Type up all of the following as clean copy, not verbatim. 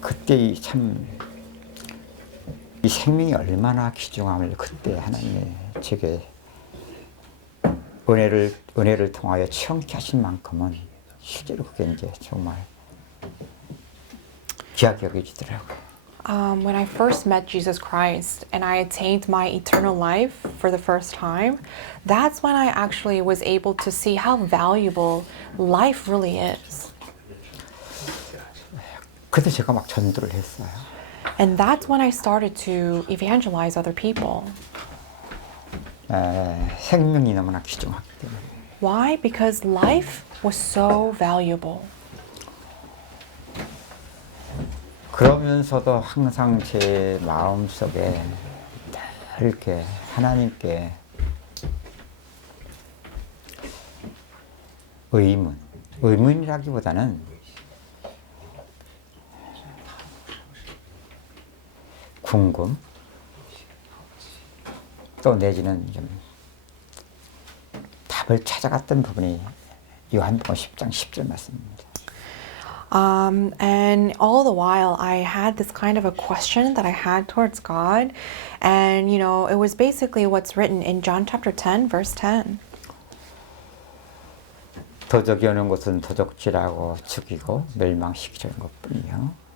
그때 참 이 생명이 얼마나 귀중함을 그때 하나님의 제게 은혜를 통하여 체험케 하신 만큼은 실제로 그게 이제 정말 귀하게 여겨지더라고요. When I first met Jesus Christ and I attained my eternal life for the first time, that's when I actually was able to see how valuable life really is. 그때 제가 막 전도를 했어요. And that's when I started to evangelize other people. 생명이 너무나 귀중하기 때문에. Why? Because life was so valuable. 그러면서도 항상 제 마음속에 이렇게 하나님께 의문이라기보다는 궁금, 또 내지는 좀 답을 찾아갔던 부분이 요한복음 10장 10절 말씀입니다. And all the while, I had this kind of a question that I had towards God. And, it was basically what's written in John chapter 10, verse 10. 도적이 오는 것은 도적질하고 죽이고 멸망시키려는 것뿐이요.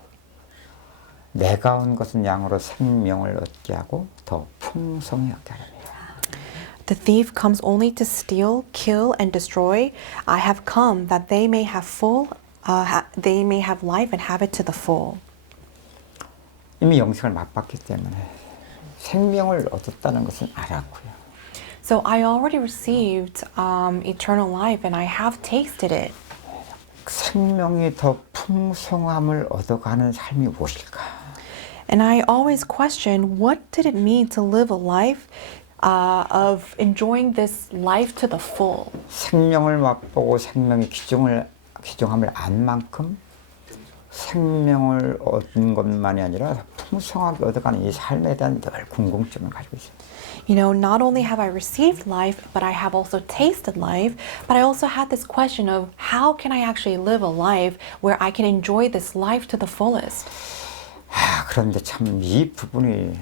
내가 온 것은 양으로 생명을 얻게 하고 더 풍성히 얻게 하렵니다. The thief comes only to steal, kill, and destroy. I have come that they may have they may have life and have it to the full. 이미 영생을 맛봤기 때문에 생명을 얻었다는 것은 알았고요. So I already received eternal life and I have tasted it. 생명이 더 풍성함을 얻어가는 삶이 무엇일까? And I always question, what did it mean to live a life of enjoying this life to the full? 생명을 맛보고 생명의 귀중함을 안 만큼 생명을 얻는 것만이 아니라 풍성하게 얻어가는 이 삶에 대한 늘 궁금증을 가지고 있습니다. Not only have I received life, but I have also tasted life, but I also had this question of how can I actually live a life where I can enjoy this life to the fullest? 그런데 참 이 부분이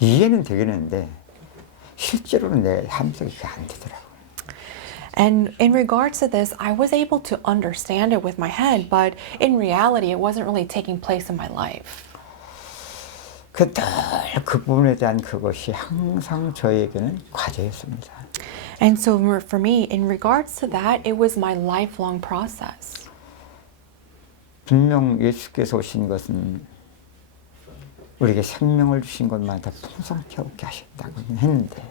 이해는 되긴 했는데 실제로는 내 삶속에 그게 안 되더라고요. And in regards to this, I was able to understand it with my head, but in reality, it wasn't really taking place in my life. 그 부분에 대한 그것이 항상 저에게는 과제였습니다. And so for me, in regards to that, it was my lifelong process. 분명 예수께서 오신 것은 우리에게 생명을 주신 것만 더 풍성하게 얻게 하셨다고 했는데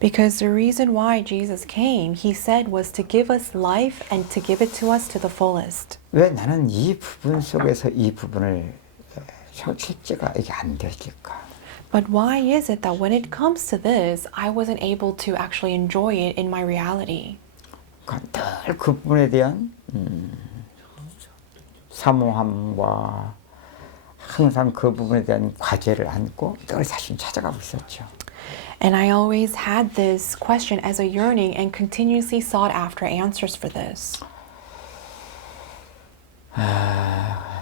Because the reason why Jesus came, he said, was to give us life and to give it to us to the fullest. 왜 나는 이 부분 속에서 이 부분을 실제가 이게 안 되질까? But why is it that when it comes to this, I wasn't able to actually enjoy it in my reality? 늘 그 부분에 대한 사모함과 항상 그 부분에 대한 과제를 안고 늘 자신 찾아가고 있었죠. And I always had this question as a yearning and continuously sought after answers for this.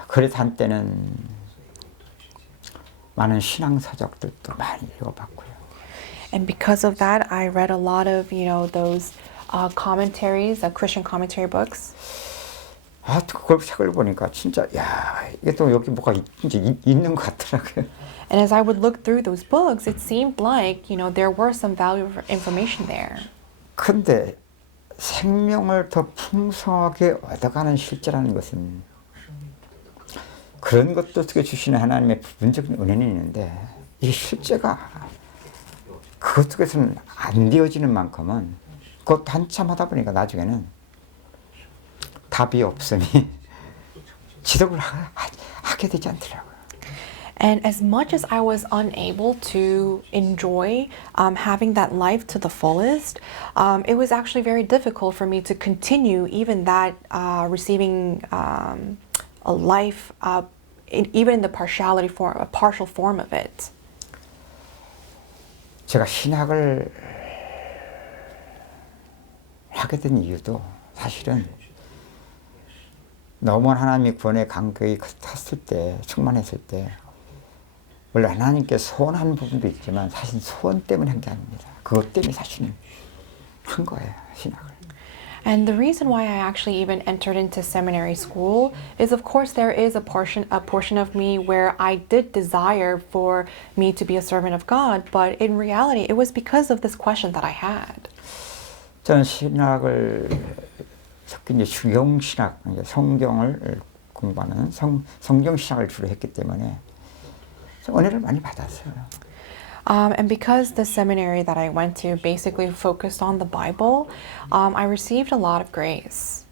그래서 한때는 많은 신앙 서적들도 많이 읽어봤고요. And because of that, I read a lot of, those commentaries, Christian commentary books. 그걸 책을 보니까 진짜 이게 또 여기 뭐가 있는 것 같더라고요. And as I would look through those books, it seemed like, there were some valuable information there. 근데 생명을 더 풍성하게 얻어가는 실제라는 것은 그런 것도 어떻게 주시는 하나님의 부분적인 은혜는 있는데 이 실제가 그것 속에서는 안 되어지는 만큼은 그것도 한참 하다 보니까 나중에는 답이 없으니 지속을 하게 되지 않더라고요. And as much as I was unable to enjoy having that life to the fullest, it was actually very difficult for me to continue even that receiving a life, even in the partial form of it. 제가 신학을 하게 된 이유도 사실은 너무 하나님의 구원의 간격이 탔을 때, 충만했을 때 원래 하나님께 소원하는 부분도 있지만 사실 소원 때문에 한 게 아닙니다. 그것 때문에 사실은 한 거예요, 신학을. And the reason why I actually even entered into seminary school is, of course, there is a portion of me where I did desire for me to be a servant of God, but in reality, it was because of this question that I had. 저는 신학을 특히 이제 주경신학, 성경을 공부하는 성경신학을 주로 했기 때문에 은혜를 많이 받았어요. And because the seminary that I went to basically focused on the Bible, I received a lot of grace.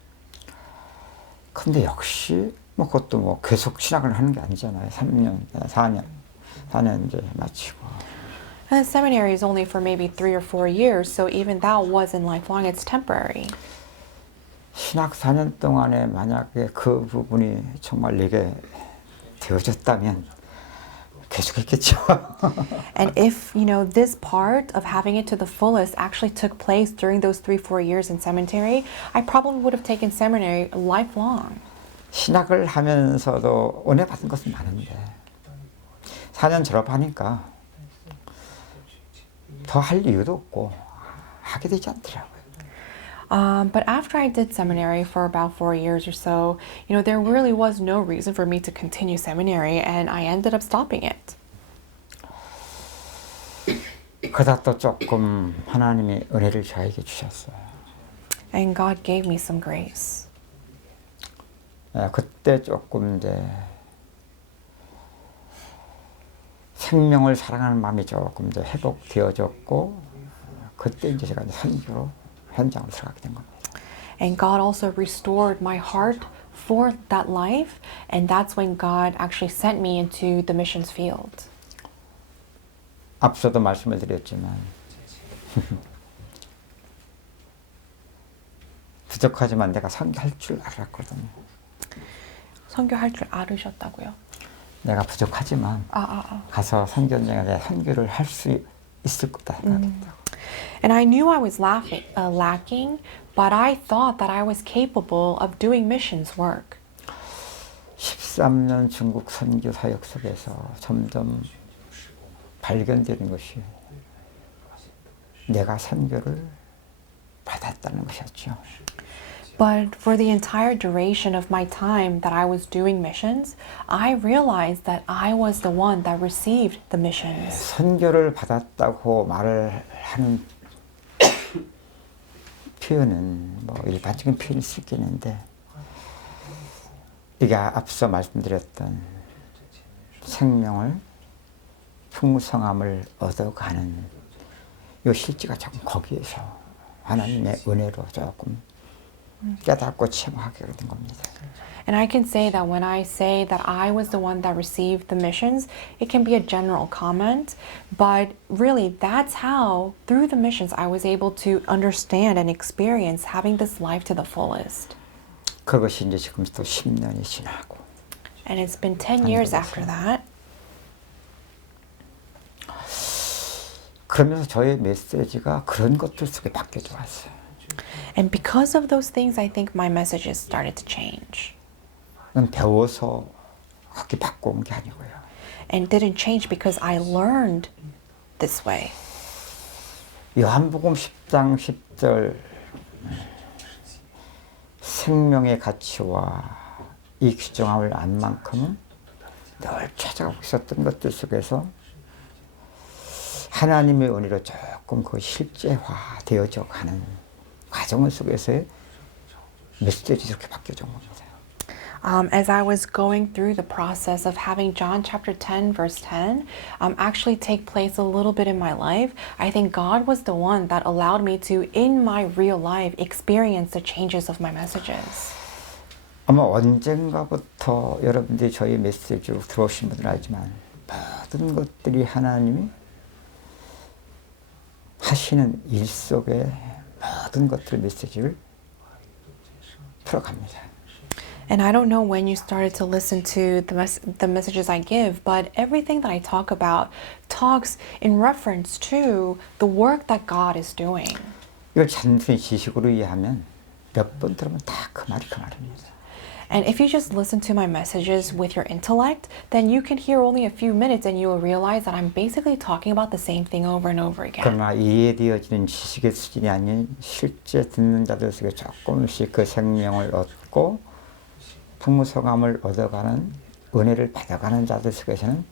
근데 역시 뭐 그것도 뭐 계속 신학을 하는 게 아니잖아요. 3년, 4년 이제 마치고. And the seminary is only for maybe 3 or 4 years, so even that wasn't lifelong, it's temporary. 신학 4년 동안에 만약에 그 부분이 정말 내게 되어졌다면 계속했겠죠. And if, this part of having it to the fullest actually took place during those 3-4 years in seminary, I probably would have taken seminary lifelong. 신학을 하면서도 은혜 받은 것은 많은데 4년 졸업하니까 더 할 이유도 없고 하게 되지 않더라고요. But after I did seminary for about 4 years or so, there really was no reason for me to continue seminary, and I ended up stopping it. 그러다 또 조금 하나님이 은혜를 저에게 주셨어요. And God gave me some grace. 그때 조금 이제 생명을 사랑하는 마음이 조금 이제 회복되어졌고 그때 이제 제가 선교로 현장으로 들어가게 된 겁니다. And God also restored my heart for that life, and that's when God actually sent me into the missions field. 앞서도 말씀을 드렸지만 부족하지만 내가 선교할 줄 알았거든요. 선교할 줄 알으셨다고요? 내가 부족하지만 가서 선교 현장에 내가 선교를 할 수 있을 거다 생각했다고. And I knew I was lacking, but I thought that I was capable of doing missions work. 13년 중국 선교 사역 속에서 점점 발견되는 것이 내가 선교를 받았다는 것이었죠. But for the entire duration of my time that I was doing missions, I realized that I was the one that received the missions. 선교를 받았다고 말을 하는 표현은 뭐 일반적인 표현일 수 있겠는데 이게 앞서 말씀드렸던 생명을 풍성함을 얻어가는 이 실제가 조금 거기에서 하나님의 은혜로 조금 깨닫고 체험하게 된 겁니다. And I can say that when I say that I was the one that received the missions, it can be a general comment, but really that's how, through the missions, I was able to understand and experience having this life to the fullest. 그것이 이제 지금 또 10년이 지나고. And it's been 10 years after that. 그러면서 저의 메시지가 그런 것들 속에 바뀌어져 왔어요. And because of those things, I think my messages started to change. 배워서 그렇게 바꿔온 게 아니고요. And didn't change because I learned this way. 요한복음 10장 10절 생명의 가치와 이 규정함을 안 만큼은 늘 찾아가고 있었던 것들 속에서 하나님의 은혜로 조금 그 실제화되어져 가는 과정 속에서의 메시지 이렇게 바뀌어져 온 겁니다. As I was going through the process of having John chapter 10 verse 10 actually take place a little bit in my life, I think God was the one that allowed me to, in my real life, experience the changes of my messages. 아마 언젠가부터 여러분들이 저희 메시지로 들어오신 분들은 알지만 모든 것들이 하나님이 하시는 일 속에 모든 것들 메시지를 풀어갑니다. And I don't know when you started to listen to the messages I give, but everything that I talk about talks in reference to the work that God is doing. 이걸 단순히 지식으로 이해하면 몇 번 들으면 다 그 말이 그 말입니다. And if you just listen to my messages with your intellect, then you can hear only a few minutes and you will realize that I'm basically talking about the same thing over and over again. 그러나 이해되어지는 지식의 수준이 아닌 실제 듣는 자들 속에 조금씩 그 생명을 얻고 풍성함을 얻어가는 은혜를 받아가는 자들 속에서는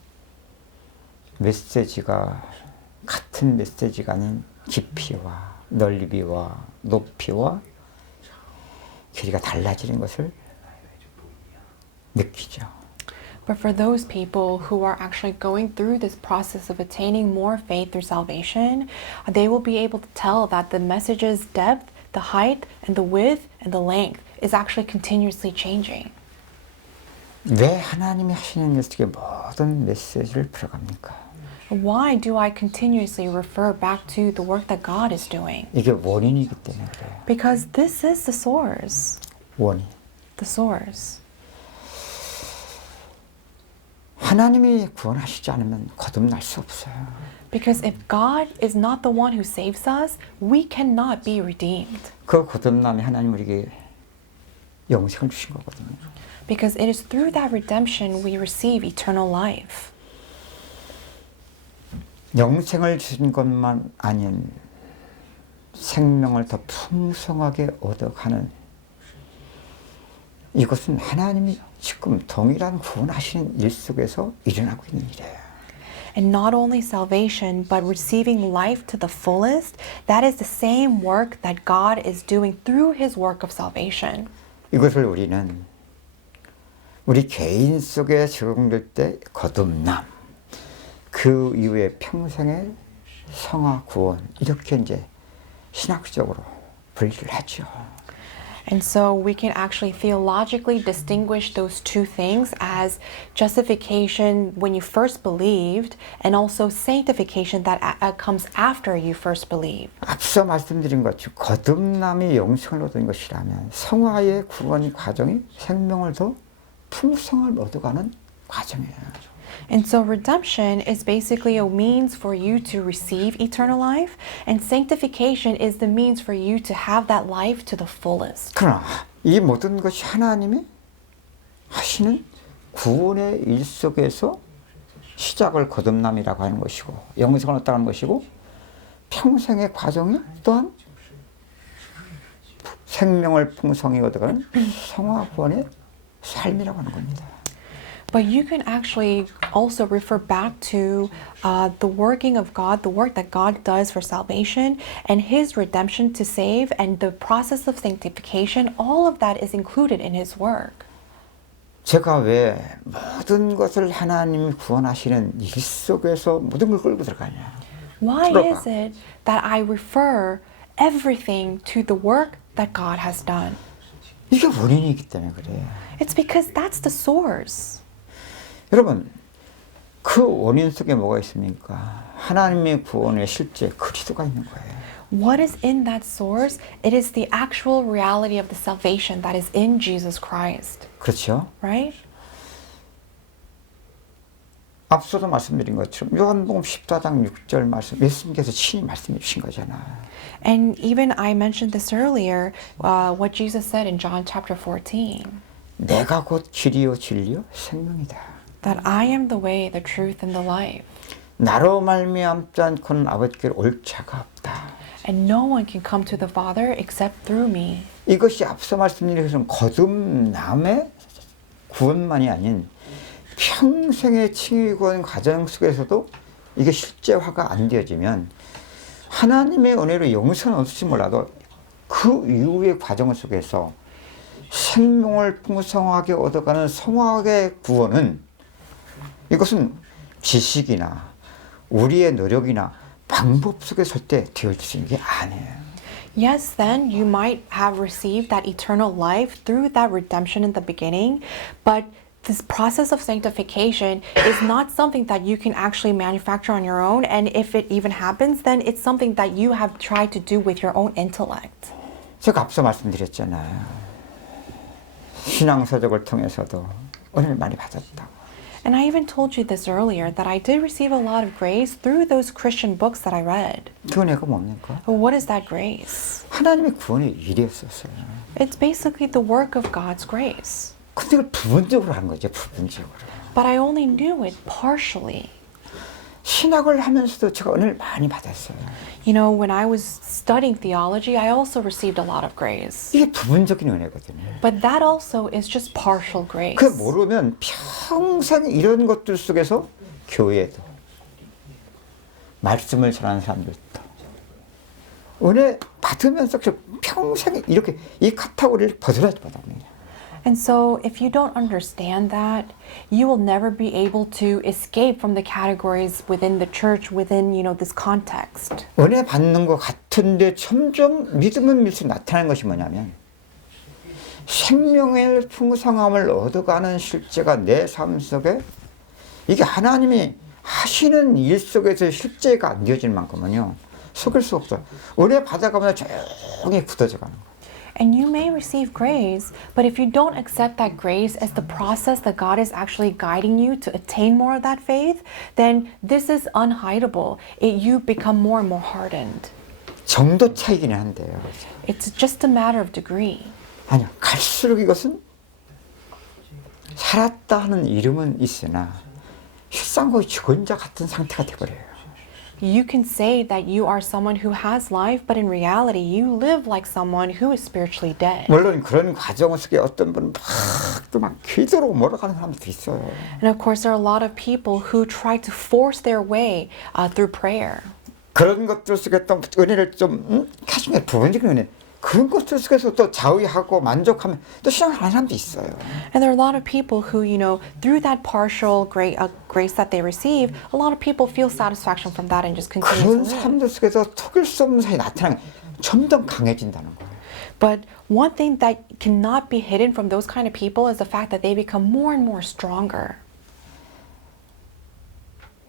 메시지가 같은 메시지가 아닌 깊이와 넓이와 높이와 길이가 달라지는 것을 느끼죠. But for those people who are actually going through this process of attaining more faith through salvation, they will be able to tell that the message's depth, the height, and the width, and the length is actually continuously changing. 왜 하나님이 하시는 일 속에 모든 메시지를 풀어갑니까? Why do I continuously refer back to the work that God is doing? 이게 원인이기 때문에 그래요. Because this is the source. 원인. The source. 하나님이 구원하시지 않으면 거듭날 수 없어요. Because if God is not the one who saves us, we cannot be redeemed. 그 거듭남이 하나님 우리에게 영생을 주신 거거든요. Because it is through that redemption we receive eternal life. 영생을 주신 것만 아닌 생명을 더 풍성하게 얻어가는 이것은 하나님이 지금 동일한 구원하시는 일 속에서 일어나고 있는 일이에요. And not only salvation, but receiving life to the fullest, that is the same work that God is doing through His work of salvation. 이것을 우리는 우리 개인 속에 적용될 때 거듭남, 그 이후에 평생의 성화 구원 이렇게 이제 신학적으로 분리를 하죠. And so we can actually theologically distinguish those two things as justification when you first believed and also sanctification that comes after you first believe. 앞서 말씀드린 것처럼 거듭남이 영생을 얻은 것이라면 성화의 구원 과정이 생명을 더 풍성을 얻어가는 과정이에요. And so redemption is basically a means for you to receive eternal life, and sanctification is the means for you to have that life to the fullest. 그러나 이 모든 것이 하나님이 하시는 구원의 일 속에서 시작을 거듭남이라고 하는 것이고 영생을 얻다는 것이고 평생의 과정이 또한 생명을 풍성히 얻어가는 성화 구원의 삶이라고 하는 겁니다. But you can actually also refer back to the working of God, the work that God does for salvation, and His redemption to save, and the process of sanctification. All of that is included in His work. 제가 왜 모든 것을 하나님이 구원하시는 일 속에서 모든 걸 끌고 들어가냐? Why 들어가. is it that I refer everything to the work that God has done? 이게 원인이기 때문에 그래요. It's because that's the source. 여러분, 그 원인 속에 뭐가 있습니까? 하나님의 구원의 실제 그리스도가 있는 거예요. What is in that source? It is the actual reality of the salvation that is in Jesus Christ, 그렇죠? right? 앞서도 말씀드린 것처럼 요한복음 14장 6절 말씀 예수님께서 친히 말씀해 주신 거잖아요. And even I mentioned this earlier, what Jesus said in John chapter 14, 내가 곧 길이요 진리요 생명이다. that I am the way, the truth, and the life, 나로 말미암지 않고는 아버지께 올 자가 없다. and no one can come to the Father except through me. 이것이 앞서 말씀드린 것처럼 거듭남의 구원만이 아닌 평생의 칭의 구원 과정 속에서도 이게 실제화가 안 되어지면 하나님의 은혜로 영생은 얻을지 몰라도 그 이후의 과정 속에서 생명을 풍성하게 얻어가는 성화의 구원은 이것은 지식이나 우리의 노력이나 방법 속에 설 때 되어질 수 있는 게 아니에요. Yes, then you might have received that eternal life through that redemption in the beginning, but this process of sanctification is not something that you can actually manufacture on your own, and if it even happens, then it's something that you have tried to do with your own intellect. 제가 앞서 말씀드렸잖아요. 신앙서적을 통해서도 은혜를 많이 받았다고. And I even told you this earlier that I did receive a lot of grace through those Christian books that I read. 그 은혜가 뭡니까? But what is that grace? 하나님의 구원의 일이었었어요. It's basically the work of God's grace. 근데 이걸 부분적으로 한 거죠, 부분적으로. But I only knew it partially. 신학을 하면서도 제가 은혜를 많이 받았어요. You know, when I was studying theology, I also received a lot of grace. 이게 부분적인 은혜거든요. But that also is just partial grace. 그 모르면 평생 이런 것들 속에서 교회도 말씀을 전하는 사람들도 은혜 받으면서 평생 이렇게 이 카테고리를 벗어나지 못합니다. And so if you don't understand that, you will never be able to escape from the categories within the church, within, you know, this context. 은혜 받는 것 같은데 점점 믿으면 믿을수록 나타나는 것이 뭐냐면 생명의 풍성함을 얻어가는 실제가 내 삶 속에 이게 하나님이 하시는 일 속에서 실제가 안 되어질 만큼은요 속일 수 없어요. 은혜 받아가면 조용히 굳어져 가는 거예요. And you may receive grace, but if you don't accept that grace as the process that God is actually guiding you to attain more of that faith, then this is unhideable. You become more and more hardened. 정도 차이기는 한데요. It's just a matter of degree. 아니요. 갈수록 이것은 살았다 하는 이름은 있으나 실상 거의 죽은 자 같은 상태가 되어버려요. You can say that you are someone who has life, but in reality, you live like someone who is spiritually dead. 물론 그런 과정 속에 어떤 분은 막 기도로 몰아가는 사람도 있어요. And of course, there are a lot of people who try to force their way through prayer. 그런 것들 속에 또 은혜를 좀 가슴에 부분적인 은혜 그런 것들 속에서 또 자위하고 만족하면 또 신앙을 하는 사람도 있어요. And there are a lot of people who, you know, through that partial grace that they receive, a lot of people feel satisfaction from that and just continue to 그런 live. 사람들 속에서 속일 수 없는 사이 나타나는 게 점점 강해진다는 거예요. But one thing that cannot be hidden from those kind of people is the fact that they become more and more stronger.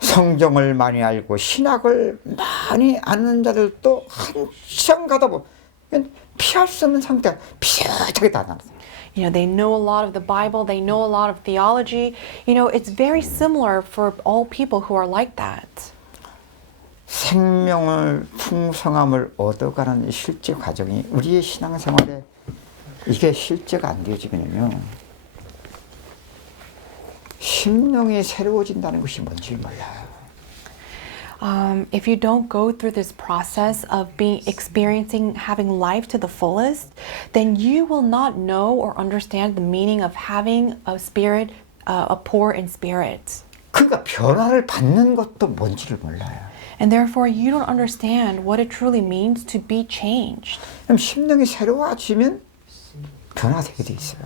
성경을 많이 알고 신학을 많이 아는 자들도 한참 가다 보면 피할 수 없는 상태가 비슷하게 다 나타나요. You know, they know a lot of the Bible, they know a lot of theology. You know, it's very similar for all people who are like that. 생명을 풍성함을 얻어가는 이 실제 과정이 우리의 신앙생활에 이게 실제가 안 되어지면요 심령이 새로워진다는 것이 뭔지 몰라요. If you don't go through this process of having life to the fullest, then you will not know or understand the meaning of having a spirit, a poor in spirit. 그러니까 변화를 받는 것도 뭔지를 몰라요. And therefore, you don't understand what it truly means to be changed. 그럼 심령이 새로워지면 변화되게 돼 있어요.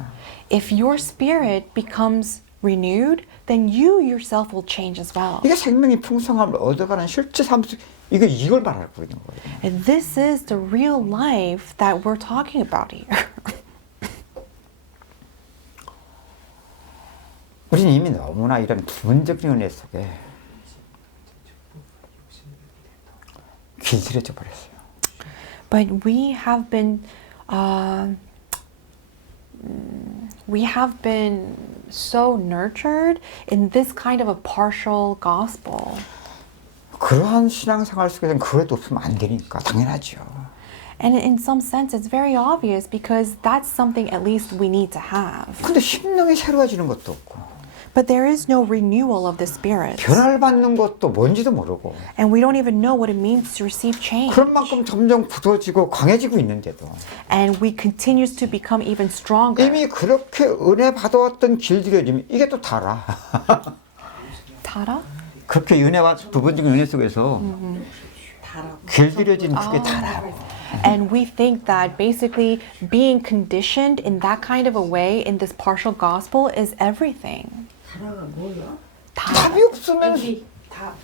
If your spirit becomes renewed, then you yourself will change as well. 이게 생명이 풍성함을 얻어가는 실제 삶 속 이걸 말하고 있는 거예요. And this is the real life that we're talking about here. 우리는 이미 너무나 이런 부분적인 은혜 속에 길들여져 버렸어요. But we have been so nurtured in this kind of a partial gospel. 그러한 신앙생활 속에서는 그래도 없으면 안 되니까 당연하죠. And in some sense, it's very obvious because that's something at least we need to have. 근데 심령이 새로워지는 것도 없고 But there is no renewal of the spirit. 변화를 받는 것도 뭔지도 모르고 And we don't even know what it means to receive change. 그런 만큼 점점 굳어지고 강해지고 있는데도 And we continues to become even stronger. 이미 그렇게 은혜 받아왔던 길들여짐이 이게 또 달아. 달아? 그렇게 은혜와 부분적인 은혜 속에서 길들여진 그게 달아. And we think that basically being conditioned in that kind of a way in this partial gospel is everything. 달아가 뭐야? 답이 없으면 답.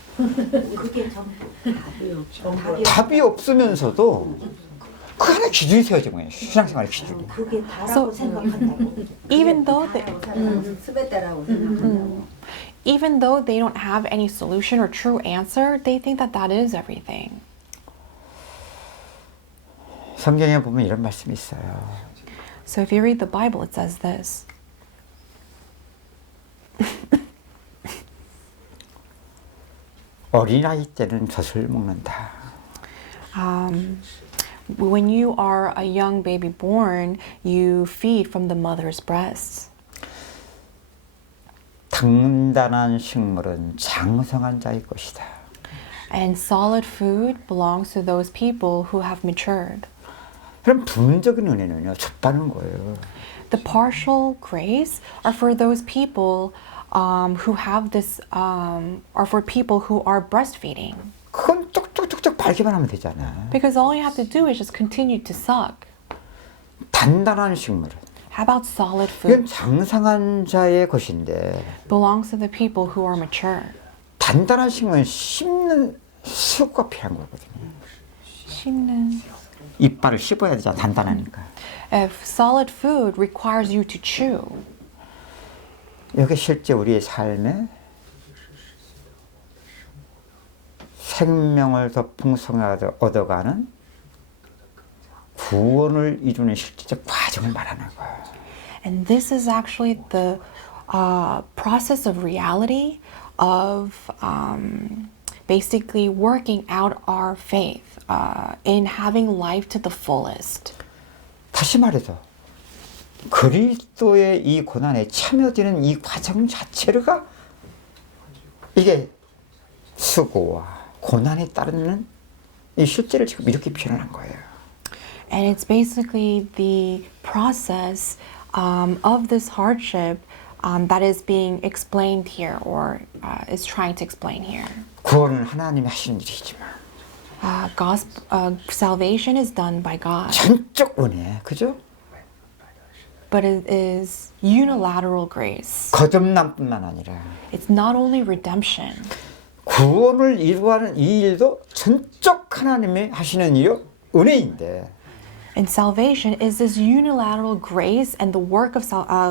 그게 전부 답이 없으면서도 그 안에 기준이 세워진 거예요. 신앙생활의 기준이. 그게 다라고 So, 생각한다고. even though 스베다라고 생각한다고. even though they don't have any solution or true answer, they think that that is everything. 성경에 보면 이런 말씀이 있어요. So if you read the Bible, it says this. 어린아이 때는 젖을 먹는다. When you are a young baby born, you feed from the mother's breasts. 단단한 식물은 장성한 자의 것이다. And solid food belongs to those people who have matured. 그럼 부분적인 은혜는요, 좁다는 거예요. The partial grace are for those people who have this, are for people who are breastfeeding. 그건 쪽쪽쪽쪽 발기만 하면 되잖아. Because all you have to do is just continue to suck. 단단한 식물은 How about solid 이건 food? 장성한 자의 것인데 Belongs to the people who are mature. 단단한 식물은 씹는 수고가 필요한 거거든요. 씹는. 이빨을 씹어야 되잖아, 단단하니까. If solid food requires you to chew, 이게 실제 우리의 삶에 생명을 더 풍성하게 얻어가는 구원을 이루는 실제적 과정을 말하는 거예요. and this is actually the process of reality of basically working out our faith in having life to the fullest. 다시 말해서 그리스도의 이 고난에 참여되는 이 과정 자체가 이게 수고와 고난에 따르는 이 실제를 지금 이렇게 표현한 거예요. And it's basically the process of this hardship that is being explained here, or is trying to explain here. 구원은 하나님이 하시는 일이지만 Salvation is done by God, 전적 은혜, 그죠? but it is unilateral grace. 거듭남뿐만 아니라 It's not only redemption, 구원을 이루어가는 이 일도 전적 하나님이 하시는 일이요 은혜인데 and salvation is this unilateral grace and the work of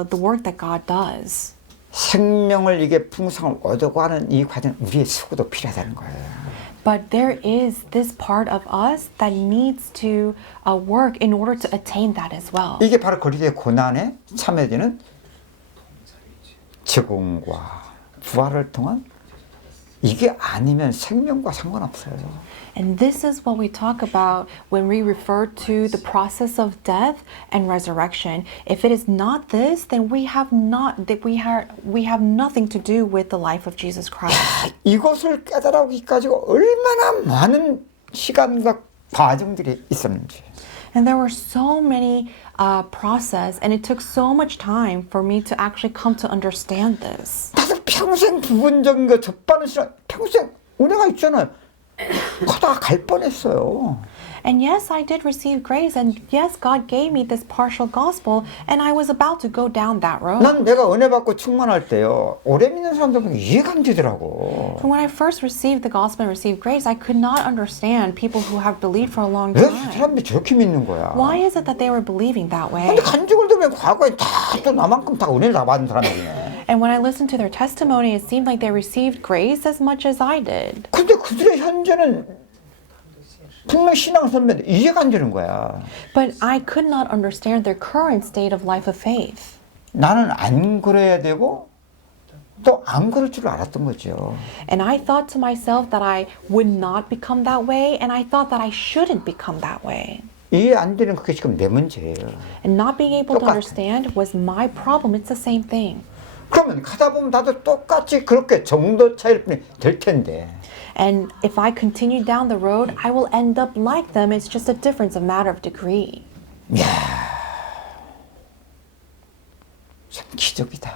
the work that God does. 생명을 이게 풍성을 얻어가는 이 과정 우리의 수고도 필요하다는 거예요. But there is this part of us that needs to work in order to attain that as well. 이게 바로 그리스도의 고난에 참여되는 제공과 부활을 통한 이게 아니면 생명과 상관없어요. And this is what we talk about when we refer to the process of death and resurrection. If it is not this, then we have nothing to do with the life of Jesus Christ. 이것을 깨달아오기까지 얼마나 많은 시간과 과정들이 있었는지. And there were so many process, and it took so much time for me to actually come to understand this. 나도 평생 부분적인 거 접하는 시간 평생 은혜가 있잖아요. 가다가 갈 뻔했어요. And yes, I did receive grace, and yes, God gave me this partial gospel, and I was about to go down that road. 난 내가 은혜 받고 충만할 때요. 오래 믿는 사람들 보면 이해가 안 되더라고. When I first received the gospel and received grace, I could not understand people who have believed for a long 왜 time. 사람들이 저렇게 믿는 거야? Why is it that they were believing that way? 근데 간증을 들으면 과거에 다 또 나만큼 다 은혜를 다 받은 사람들이네. And when I listened to their testimony, it seemed like they received grace as much as I did. 근데 그들의 현재는 분명 신앙 선배인데 이해가 안 되는 거야. But I could not understand their current state of life of faith. 나는 안 그래야 되고 또 안 그럴 줄 알았던 거죠. And I thought to myself that I would not become that way, and I thought that I shouldn't become that way. 이해 안 되는 그게 지금 내 문제예요. And not being able to 똑같아. understand was my problem. It's the same thing. 그러면 가다 보면 나도 똑같이 그렇게 정도 차이일 뿐이 될 텐데. And if I continue down the road, I will end up like them. It's just a difference, a matter of degree. 이야, 참 기적이다.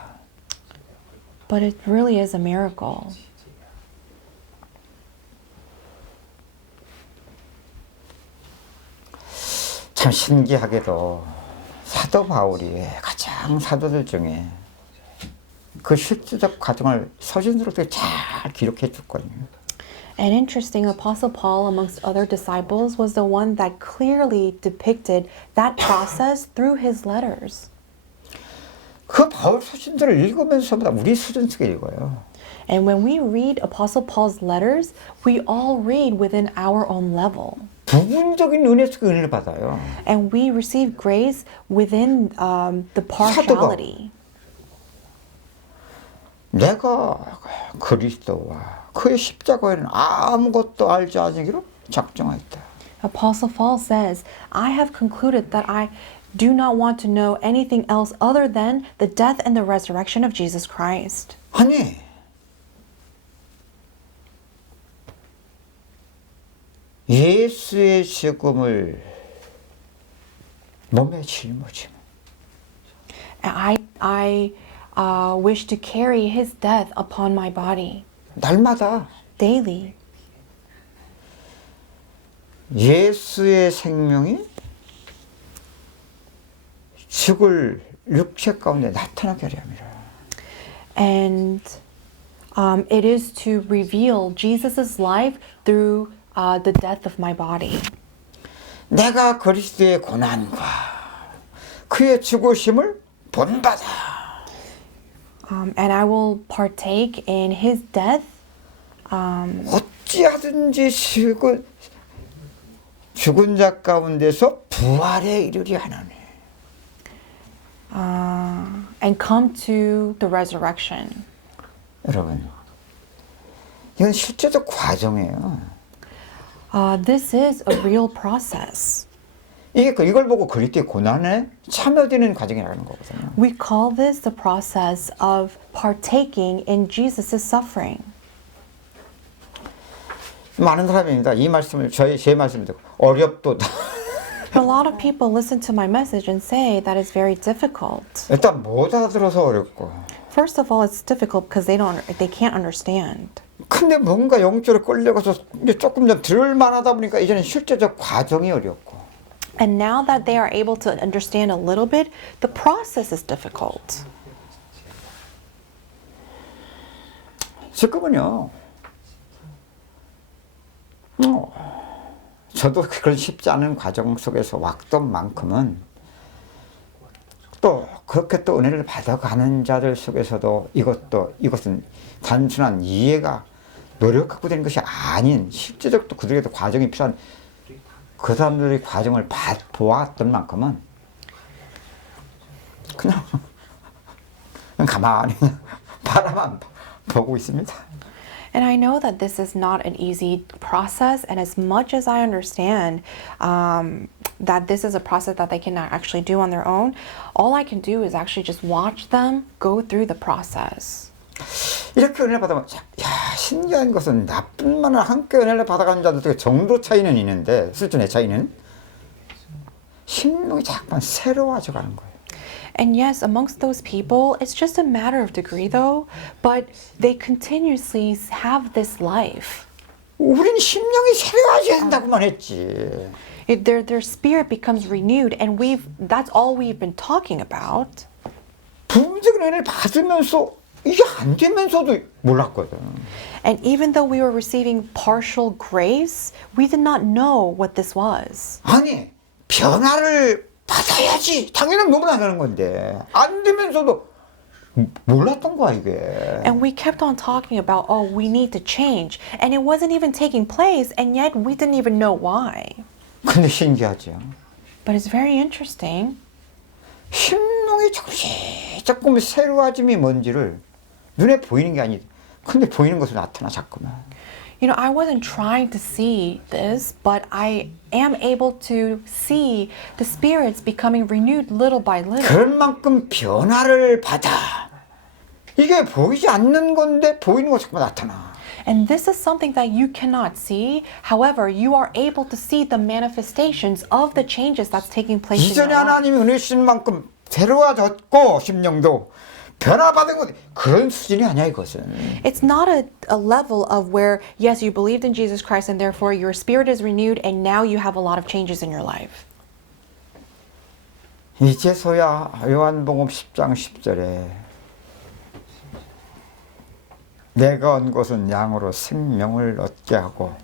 But it really is a miracle. 참 신기하게도 사도 바울이 가장 사도들 중에 그 실제적 과정을 서신스럽게 잘 기록해 줬거든요. And interesting, Apostle Paul, amongst other disciples, was the one that clearly depicted that process through his letters. 그 바울 서신들을 읽으면서 우리 수준 속에 읽어요. And when we read Apostle Paul's letters, we all read within our own level. 부분적인 은혜 속에 은혜를 받아요. And we receive grace within the partiality. 내가 그리스도와 그의 십자가에는 아무것도 알지 않기로 작정하였다. Apostle Paul says, I have concluded that I do not want to know anything else other than the death and the resurrection of Jesus Christ. 아니, 예수의 죽음을 몸에 짊어지면 And I wish to carry his death upon my body 날마다 daily. 예수의 생명이 죽을 육체 가운데 나타나게 하려 함이라. And it is to reveal Jesus' life through the death of my body. 내가 그리스도의 고난과 그의 죽으심을 본받아. And I will partake in his death. 어찌하든지 죽은 자 가운데서 부활에 이르리 하나니. And come to the resurrection. 여러분, 이건 실제적 과정이에요. This is a real process. 이걸 보고 그리스도의 고난에 참여되는 과정이라는 거거든요. We call this the process of partaking in Jesus' suffering. 많은 사람입니다. 이 말씀을 제 말씀을 듣고 어렵도다. A lot of people listen to my message and say that it's very difficult. 일단 못 알아들어서 어렵고. First of all, it's difficult because they can't understand. 근데 뭔가 영적으로 끌려가서 이제 조금 좀 들을만하다 보니까 이제는 실제적 과정이 어렵고. And now that they are able to understand a little bit, the process is difficult. 지금은요. 저도 그런 쉽지 않은 과정 속에서 왔던 만큼은 또 그렇게 또 은혜를 받아가는 자들 속에서도 이것은 단순한 이해가 노력 갖고 되는 것이 아닌 실제적 또 그들에게도 과정이 필요한 그 사람들의 과정을 보았던 만큼은 그냥 가만히 바라만 보고 있습니다. And I know that this is not an easy process, and as much as I understand that this is a process that they cannot actually do on their own, all I can do is actually just watch them go through the process. 이렇게 은혜를 받으면 야 신기한 것은 나뿐만 아니라 함께 은혜를 받아가는 자들도 정도 차이는 있는데 수준의 차이는 심령이 자꾸만 새로워져 가는 거예요. And yes, amongst those people, it's just a matter of degree though, but they continuously have this life. 우리는 심령이 새로워져야 된다고만 했지. Their spirit becomes renewed, and that's all we've been talking about. 부분적인 은혜를 받으면서 이게 안 되면서도 몰랐거든. And even though we were receiving partial grace, we did not know what this was. 아니 변화를 받아야지 당연히 너무 나가는 건데 안 되면서도 몰랐던 거야 이게. And we kept on talking about, oh, we need to change. And it wasn't even taking place, and yet we didn't even know why. 근데 신기하죠. But it's very interesting. 심령이 조금 새로워짐이 뭔지를 눈에 보이는 게 아니. 근데 보이는 것으로 나타나 자꾸만. You know, I wasn't trying to see this, but I am able to see the spirits becoming renewed little by little. 그런 만큼 변화를 받아. 이게 보이지 않는 건데 보이는 것 자꾸 나타나. And this is something that you cannot see. However, you are able to see the manifestations of the changes that's taking place in your 이전에 life. 하나님이 은혜 주신 만큼 새로워졌고 심령도 변화받은 것 그런 수준이 아니야 이것은. It's not a level of where, yes, you believed in Jesus Christ and therefore your spirit is renewed and now you have a lot of changes in your life. 이제서야 요한복음 10장 10절에 내가 온 것은 양으로 생명을 얻게 하고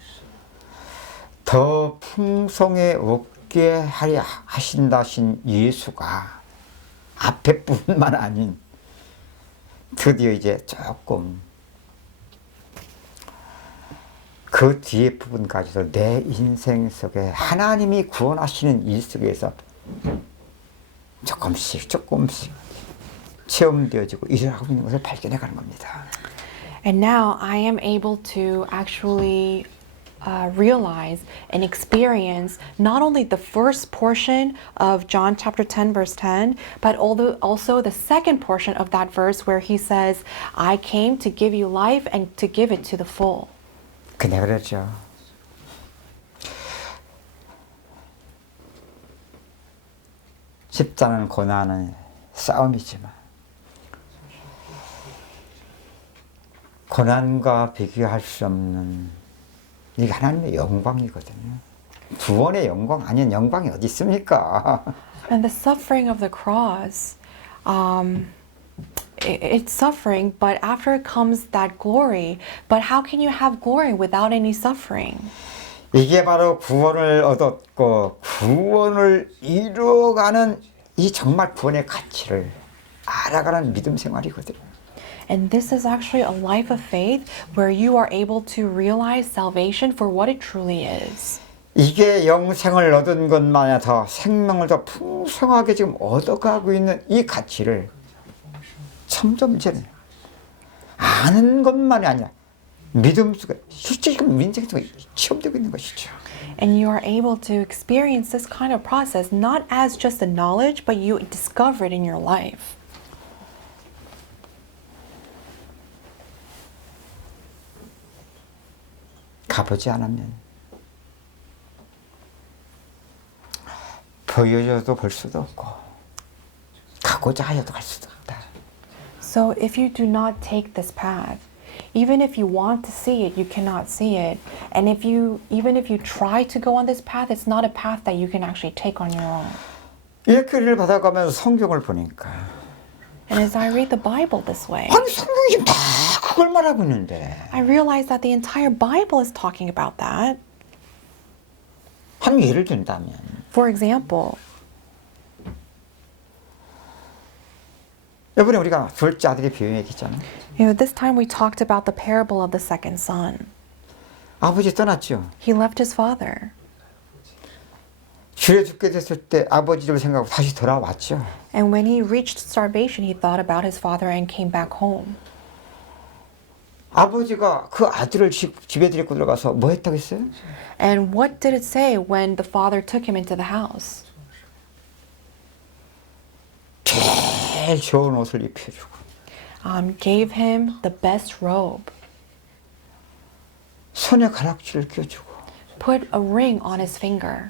더 풍성에 얻게 하려 하신다신 예수가 앞에 뿐만 아닌 드디어 이제 조금 그 뒤에 부분까지도 내 인생 속에 하나님이 구원하시는 일 속에서 조금씩 체험되어지고 일을 하고 있는 것을 발견해 가는 겁니다. And now I am able to actually realize and experience not only the first portion of John chapter 10 verse 10, but also the second portion of that verse where he says, I came to give you life and to give it to the full. 그냥 그랬죠. 십자는 고난은 싸움이지만 고난과 비교할 수 없는 이게 하나님의 영광이거든요. 구원의 영광 아닌 영광이 어디 있습니까? And the suffering of the cross, it's suffering, but after it comes that glory. But how can you have glory without any suffering? 이게 바로 구원을 얻었고 구원을 이루어가는 이 정말 구원의 가치를 알아가는 믿음 생활이거든요. And this is actually a life of faith where you are able to realize salvation for what it truly is. 이게 영생을 얻은 것만이 아니라 더 생명을 더 풍성하게 지금 얻어가고 있는 이 가치를 점점 이제는 아는 것만이 아니라 믿음 속에 실제 지금 인생 속에 체험되고 있는 것이죠. And you are able to experience this kind of process not as just a knowledge, but you discover it in your life. 가보지 않으면 보여줘도 볼 수도 없고 가고자 하여도 갈 수도 없다. So if you do not take this path, even if you want to see it, you cannot see it. And even if you try to go on this path, it's not a path that you can actually take on your own. 이렇게 은혜를 받아가면서 성경을 보니까 And as I read the Bible this way, 아니 성경이 지금 다 그걸 말하고 있는데 I realize that the entire Bible is talking about that. 한 예를 든다면 For example, 이번에 우리가 둘째 아들의 비유 얘기했잖아요. this time we talked about the parable of the second son. 아버지 떠났죠. He left his father. 줄여 죽게 됐을 때 아버지를 생각하고 다시 돌아왔죠. And when he reached starvation, he thought about his father and came back home. 아버지가 그 아들을 집에 데리고 들어가서 뭐 했다고 했어요? And what did it say when the father took him into the house? 제일 좋은 옷을 입혀주고 Gave him the best robe, 손에 가락지를 껴주고 put a ring on his finger,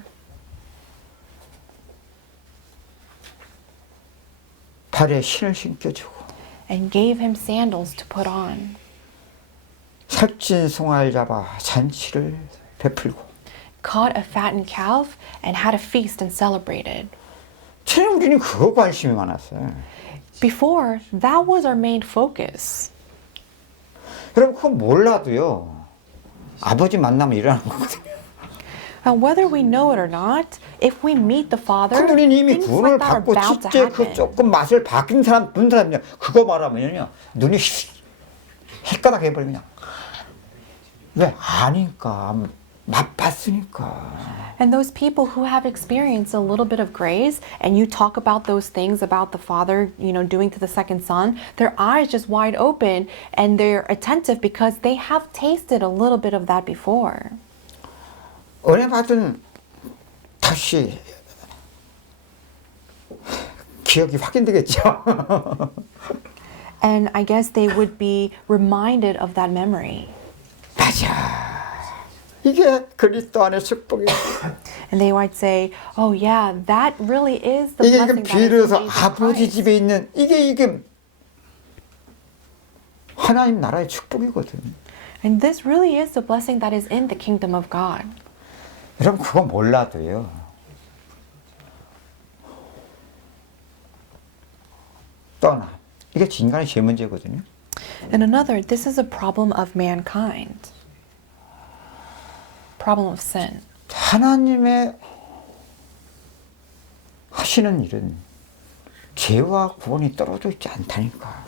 발에 신을 신겨주고 and gave him sandals to put on. 살찐 송아를 잡아 잔치를 베풀고 Caught a fattened calf and had a feast and celebrated. 처음 우리는 그거 관심이 많았어요. Before, that was our main focus. 여러분 그거 몰라도요. 아버지 만나면 일어나는 거거든요. Now, whether we know it or not, if we meet the Father, 그럼 우리는 이미 things 구원을 like that are 받고 bound to 실제 그 happen. 조금 맛을 바뀐 사람, 본 사람이요. 그거 말하면요. 눈이 헷가닥 해버리면 왜? 아니까. 맛봤으니까. And those people who have experienced a little bit of grace, and you talk about those things about the Father, doing to the second son, their eyes just wide open and they're attentive because they have tasted a little bit of that before. 은혜 받은 다시 기억이 확인되겠죠. And I guess they would be reminded of that memory. 맞아. 이게 그리스도 안의 축복이야. And they might say, oh yeah, that really is the 이게 blessing 지금 that is in 비로소 Jesus 아버지 Christ. 집에 있는 이게 하나님 나라의 축복이거든. And this really is the blessing that is in the kingdom of God. 여러분 그거 몰라도요. 떠나. 이게 인간의 죄 문제거든요. And another, this is a problem of mankind. Problem of sin. 하나님의 하시는 일은 죄와 구원이 떨어져 있지 않다니까.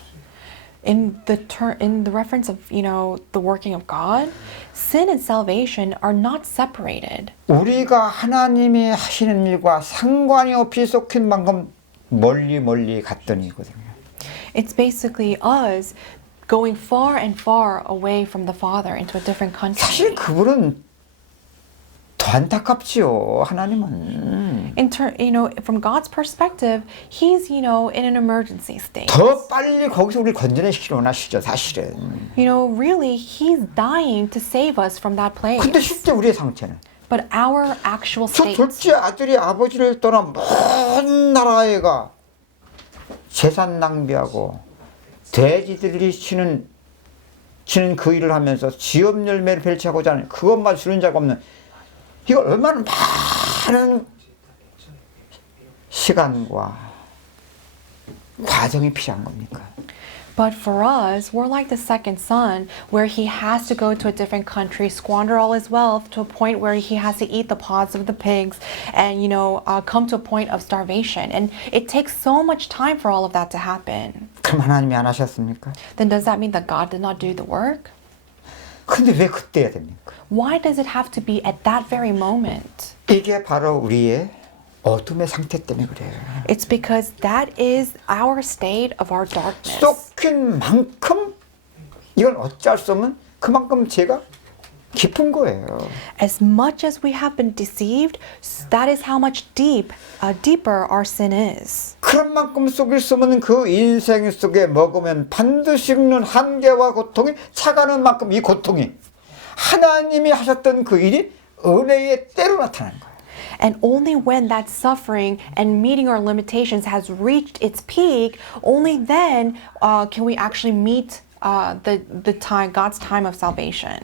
in the reference of, the working of God, sin and salvation are not separated. 우리가 하나님이 하시는 일과 상관이 없이 쏟긴 만큼 멀리 갔던 일이거든요. It's basically us going far and far away from the Father into a different country. 사실 그분은 더 안타깝지요. 하나님은 From God's perspective, He's, in an emergency state. 더 빨리 거기서 우리를 건져내시기를 원하시죠. 사실은. Really, He's dying to save us from that place. 근데 실제 우리의 상태는 But our actual 저 state, 둘째 아들이 아버지를 떠나 먼 나라에 가 재산 낭비하고 돼지들이 치는 그 일을 하면서 지업 열매를 펼치고자 하는 그것만 주는 자가 없는, 이거 얼마나 많은 시간과 과정이 필요한 겁니까? but for us, we're like the second son, where he has to go to a different country, squander all his wealth to a point where he has to eat the pods of the pigs, and come to a point of starvation. And it takes so much time for all of that to happen. 그럼 하나님이 안 하셨습니까? Then does that mean that God did not do the work? 근데 왜 그때 해야 됩니까? Why does it have to be at that very moment? 이게 바로 우리의 어둠의 상태 때문에 그래요. It's because that is our state of our darkness. 쏟긴 만큼 이건 어찌할 수 없는 그만큼 죄가 깊은 거예요. As much as we have been deceived, that is how much deeper our sin is. 그런 만큼 속일 수 없는 그 인생 속에 먹으면 반드시 죽는 한계와 고통이 차가는 만큼 이 고통이 하나님이 하셨던 그 일이 은혜의 때로 나타나는 거예요. And only when that suffering and meeting our limitations has reached its peak, only then can we actually meet the time, God's time of salvation.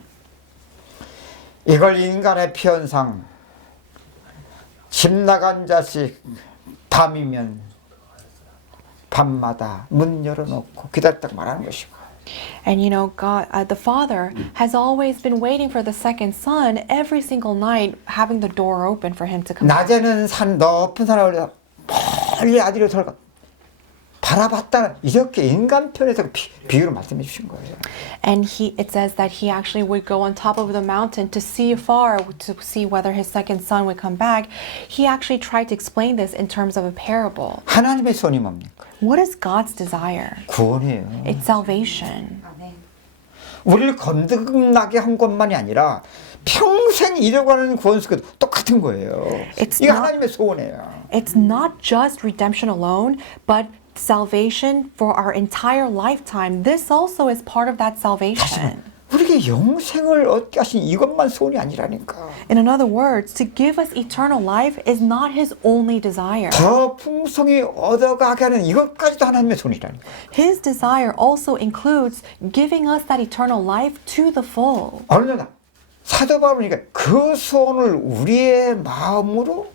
이걸 인간의 편상, 집 나간 자식 밤이면 밤마다 문 열어놓고 기다렸다고 말하는 것이고, And God, the Father has always been waiting for the second son every single night, having the door open for him to come. 낮에는 산 높은 산을 멀리 아들이 돌가 바라봤다는 이렇게 인간 편에서 비유로 말씀해 주신 거예요. And it says that he actually would go on top of the mountain to see afar to see whether his second son would come back. He actually tried to explain this in terms of a parable. 하나님의 손이 뭡니까? What is God's desire? 구원이에요. It's salvation. 아멘. 우리를 거듭나게 한 것만이 아니라 평생 이뤄가는 구원 속에도 똑같은 거예요. It's 이게 not- 하나님의 소원이에요. It's not just redemption alone, but salvation for our entire lifetime. This also is part of that salvation. 우리에게 영생을 얻게 하신 이것만 소원이 아니라니까. In other words, to give us eternal life is not his only desire. 더 풍성히 얻어가게 하는 이것까지도 하나님의 소원이라니까. His desire also includes giving us that eternal life to the full. 어느 날 사도 바울이니까 그 소원을 우리의 마음으로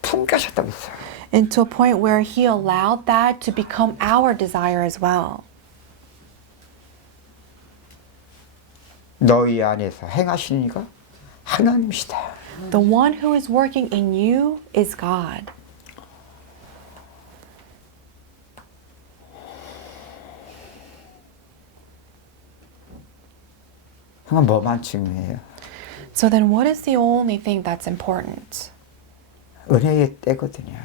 품게 하셨다고 했어요. And to a point where he allowed that to become our desire as well. 너희 안에서 행하시는 이가 하나님이시다. The one who is working in you is God. 그건 뭐만 중요해요? So then what is the only thing that's important? 은혜의 때거든요.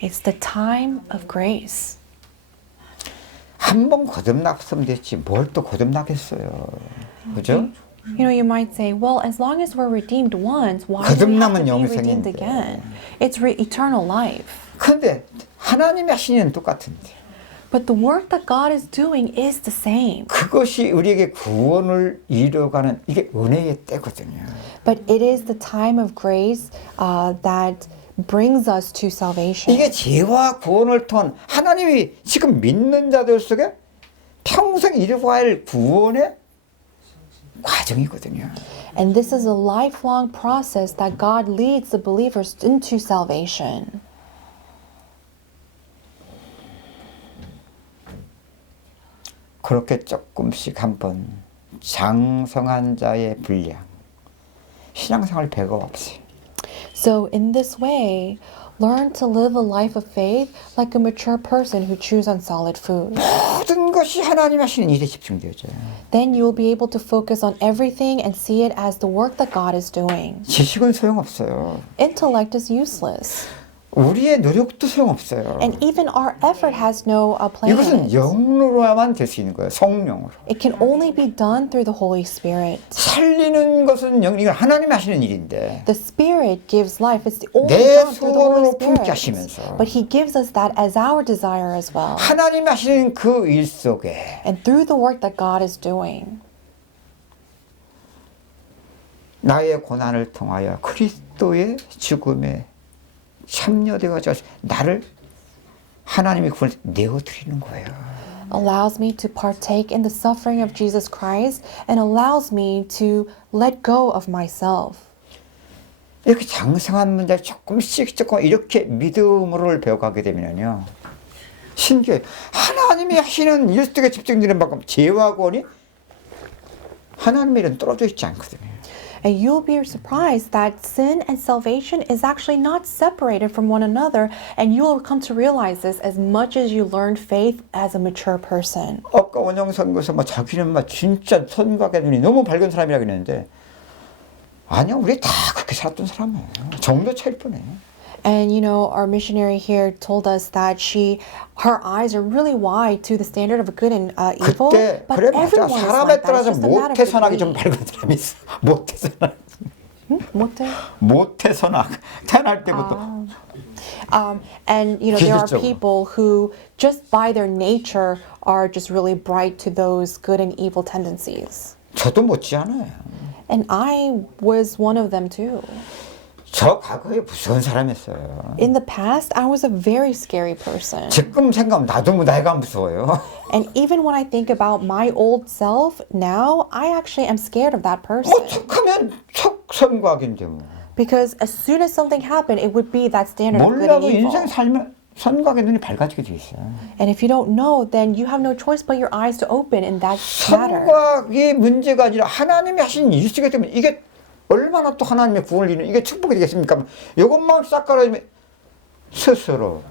It's the time of grace. 한 번 거듭났으면 됐지 뭘 또 거듭나겠어요. 그죠? You might say, well, as long as we're redeemed once, why do we have to be redeemed again? It's eternal life. 근데 하나님이 하시는 일은 똑같은데 But the work that God is doing is the same. 그것이 우리에게 구원을 이루어가는 이게 은혜의 때거든요. But it is the time of grace that brings us to salvation. 이게 죄와 구원을 통한 하나님이 지금 믿는 자들 속에 평생 이루어야 할 구원의 과정이거든요. And this is a lifelong process that God leads the believers into salvation. 그렇게 조금씩 한번 장성한 자의 분량, 신앙생활 배가 없어요. So in this way, learn to live a life of faith like a mature person who chews on solid food. 모든 것이 하나님이 하시는 일에 집중되어져요. Then you will be able to focus on everything and see it as the work that God is doing. 지식은 소용없어요. Intellect is useless. 우리의 노력도 소용없어요. And even our effort has no plan in 이것은 it. 영으로야만 될 수 있는 거예요. 성령으로. It can only be done through the Holy Spirit. 살리는 것은 이건 하나님이 하시는 일인데 The Spirit gives life. It's the only 내 done through the Holy 소원으로 품게 Spirit. 하시면서 But He gives us that as our desire as well. 하나님이 하시는 그 일 속에 And through the work that God is doing, 나의 고난을 통하여 그리스도의 죽음에 참여되어져 나를 하나님의 구원에 내어드리는 거예요. allows me to partake in the suffering of Jesus Christ and allows me to let go of myself. 이렇게 장성한 문제를 조금씩 이렇게 믿음으로 배워가게 되면요. 신기해요. 하나님이 하시는 일 속에 집중되는 만큼 죄와 구원이 하나님의 일은 떨어져 있지 않거든요. And you'll be surprised that sin and salvation is actually not separated from one another, and you will come to realize this as much as you learn faith as a mature person. 아까 원영선교에서 자기는 진짜 선각의 눈이 너무 밝은 사람이라고 했는데 아니야, 우리 다 그렇게 살았던 사람이에요. 정도 차일 뿐이에요. And you know, our missionary here told us that her eyes are really wide to the standard of good and evil. 그때 But 그래 맞아. everyone is 사람에 like that. 따라서 It's just a matter 모태 of 선악이 좀 degree. 밝은 사람이 있어. 모태 선악. 못해. 모태 선악. 태어날 때부터. And you know, there are 기질적으로. people who just by their nature are just really bright to those good and evil tendencies. 저도 못지않아요. And I was one of them too. 저 과거에 무서운 사람이었어요. In the past, I was a very scary person. 지금 생각하면 나도 내가 무서워요. And even when I think about my old self now, I actually am scared of that person. 척하면 척선과학인데 뭐. Because as soon as something happened, it would be that standard of good and 몰라도 evil. 인생 살면 선과학의 눈이 밝아지게 돼 있어요. And if you don't know, then you have no choice but your eyes to open in that matter. 선과학이 문제가 아니라 하나님이 하신 일 속에 때문에 이게 얼마나 또 하나님의 구원을 이루는 이게 축복이 되겠습니까? 이것만 싹 깔아주면 스스로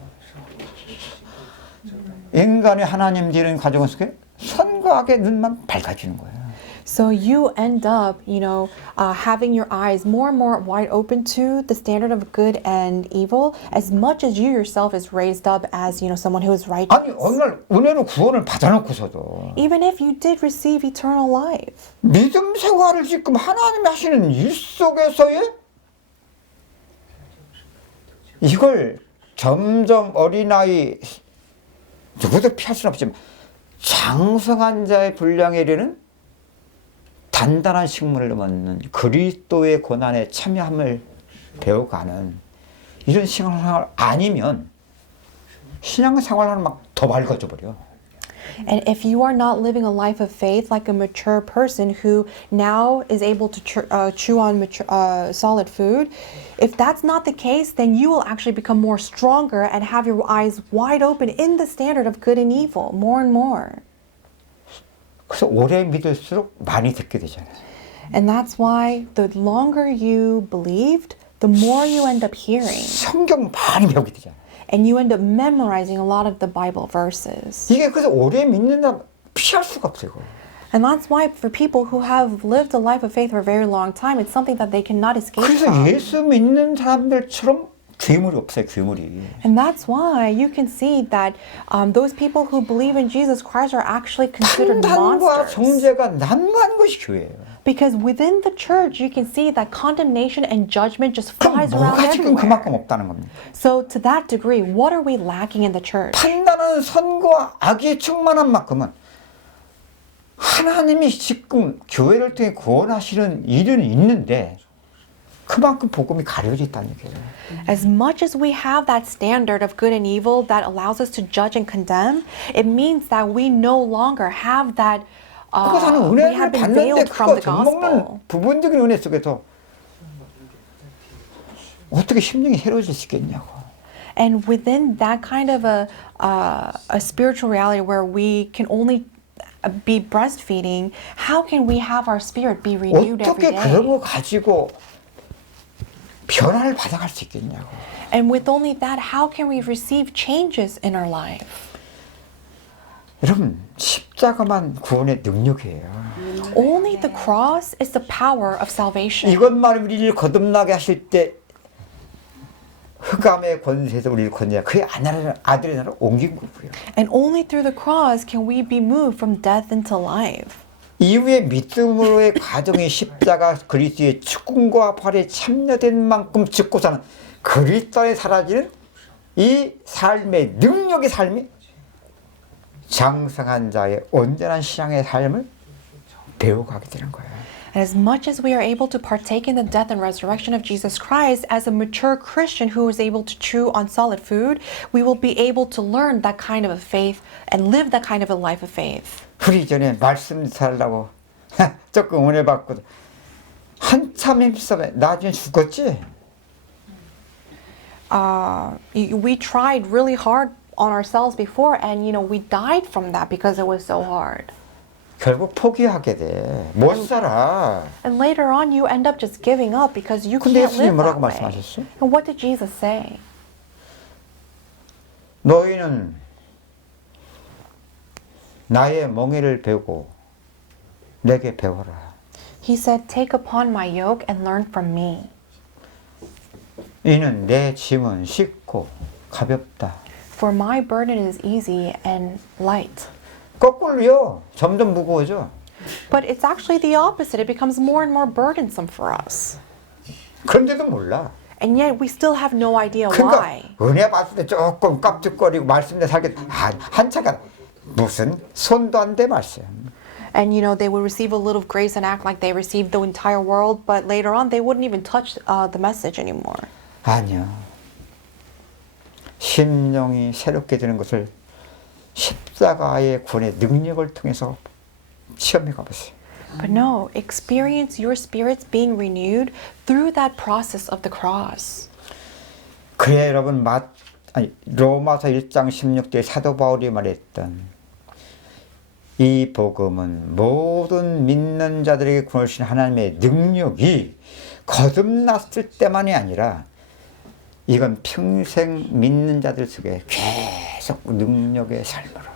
인간의 하나님 되는 과정 속에 선과학의 눈만 밝아지는 거예요. So you end up, you know, having your eyes more and more wide open to the standard of good and evil, as much as you yourself is raised up as, you know, someone who is righteous. 아니 오늘 은혜로 구원을 받아놓고서도 Even if you did receive eternal life, 믿음 생활을 지금 하나님이 하시는 일 속에서의 이걸 점점 어린아이 누구도 피할 수는 없지만 장성한 자의 분량에 이르는 단단한 식물을 먹는 그리스도의 고난에 참여함을 배워가는 이런 신앙생활 아니면 신앙생활하는 막 더 밝아져 버려. and if you are not living a life of faith like a mature person who now is able to chew on solid food, if that's not the case, then you will actually become more stronger and have your eyes wide open in the standard of good and evil more and more. 그래서 오래 믿을수록 많이 듣게 되잖아요. And that's why the longer you believed, the more you end up hearing. 성경 많이 배우게 되잖아요. And you end up memorizing a lot of the Bible verses. 이게 그래서 오래 믿는다 피할 수가 없어요. And that's why for people who have lived a life of faith for a very long time, it's something that they cannot escape 그래서 from. 예수 믿는 사람들처럼 괴물이 없어요. 괴물이. And that's why you can see that those people who believe in Jesus Christ are actually considered 판단과 monsters. 정죄가 난무하는 것이 교회예요. Because within the church, you can see that condemnation and judgment just 그럼 flies around 뭐가 지금 everywhere. 그만큼 없다는 겁니다. So to that degree, what are we lacking in the church? 판단하는 선과 악이 충만한 만큼은 하나님이 지금 교회를 통해 구원하시는 일은 있는데 그만큼 복음이 가려져 있다는 얘기예요. As much as we have that standard of good and evil that allows us to judge and condemn, it means that we no longer have that. 그거 다는 We 은혜를 have been 받는데 veiled from 그거 the 젖먹는 gospel. 부분적인 은혜 속에서 어떻게 심령이 새로워질 수 있겠냐고. And within that kind of a spiritual reality where we can only be breastfeeding, how can we have our spirit be renewed every 어떻게 그런 day? 거 가지고 변화를 받아갈 수 있겠냐고. And with only that, how can we receive changes in our life? 여러분 십자가만 구원의 능력이에요. Only the cross is the power of salvation. 이것만 우리를 거듭나게 하실 때 흑암의 권세에서 우리를 건져야 그의 아들의 나라로 옮긴 거고요. And only through the cross can we be moved from death into life. 이후에 믿음으로의 과정이 십자가 그리스도의 죽음과 부활에 참여된 만큼 죽고 사는 그리스도 안에 사라지는 이 삶의 능력의 삶이 장성한 자의 온전한 신앙의 삶을 배워가게 되는 거예요. And as much as we are able to partake in the death and resurrection of Jesus Christ as a mature Christian who is able to chew on solid food, we will be able to learn that kind of a faith and live that kind of a life of faith. 우리 전에 말씀 살라고 조금 은혜 받고 한참 힘쓰면 나중에 죽었지? We tried really hard on ourselves before, and we died from that because it was so hard. 결국 포기하게 돼. 못 살아. And later on, you end up just giving up because you 근데 can't 예수님이 live 뭐라고 that way. 말씀하셨어? And what did Jesus say? 너희는 나의 멍에를 베고 내게 배워라. He said, "Take upon my yoke and learn from me. 이는 내 짐은 쉽고 가볍다. For my burden is easy and light." 거꾸로요. 점점 무거워져. But it's actually the opposite. It becomes more and more burdensome for us. 그런데도 몰라. And yet we still have no idea 그러니까 why. 은혜 받을 때 조금 깝죽거리고 말씀에 살게 한차가 무슨 손도 안 대 말씀. And they would receive a little grace and act like they received the entire world, but later on they wouldn't even touch the message anymore. 아니요. 심령이 새롭게 되는 것을 십자가의 구원의 능력을 통해서 시험해 가보세요. But no, experience your spirits being renewed through that process of the cross. 그래야 여러분 로마서 1장 16절에 사도 바울이 말했던 이 복음은 모든 믿는 자들에게 구원을 주신 하나님의 능력이 거듭났을 때만이 아니라 이건 평생 믿는 자들 속에 계속 능력의 삶으로.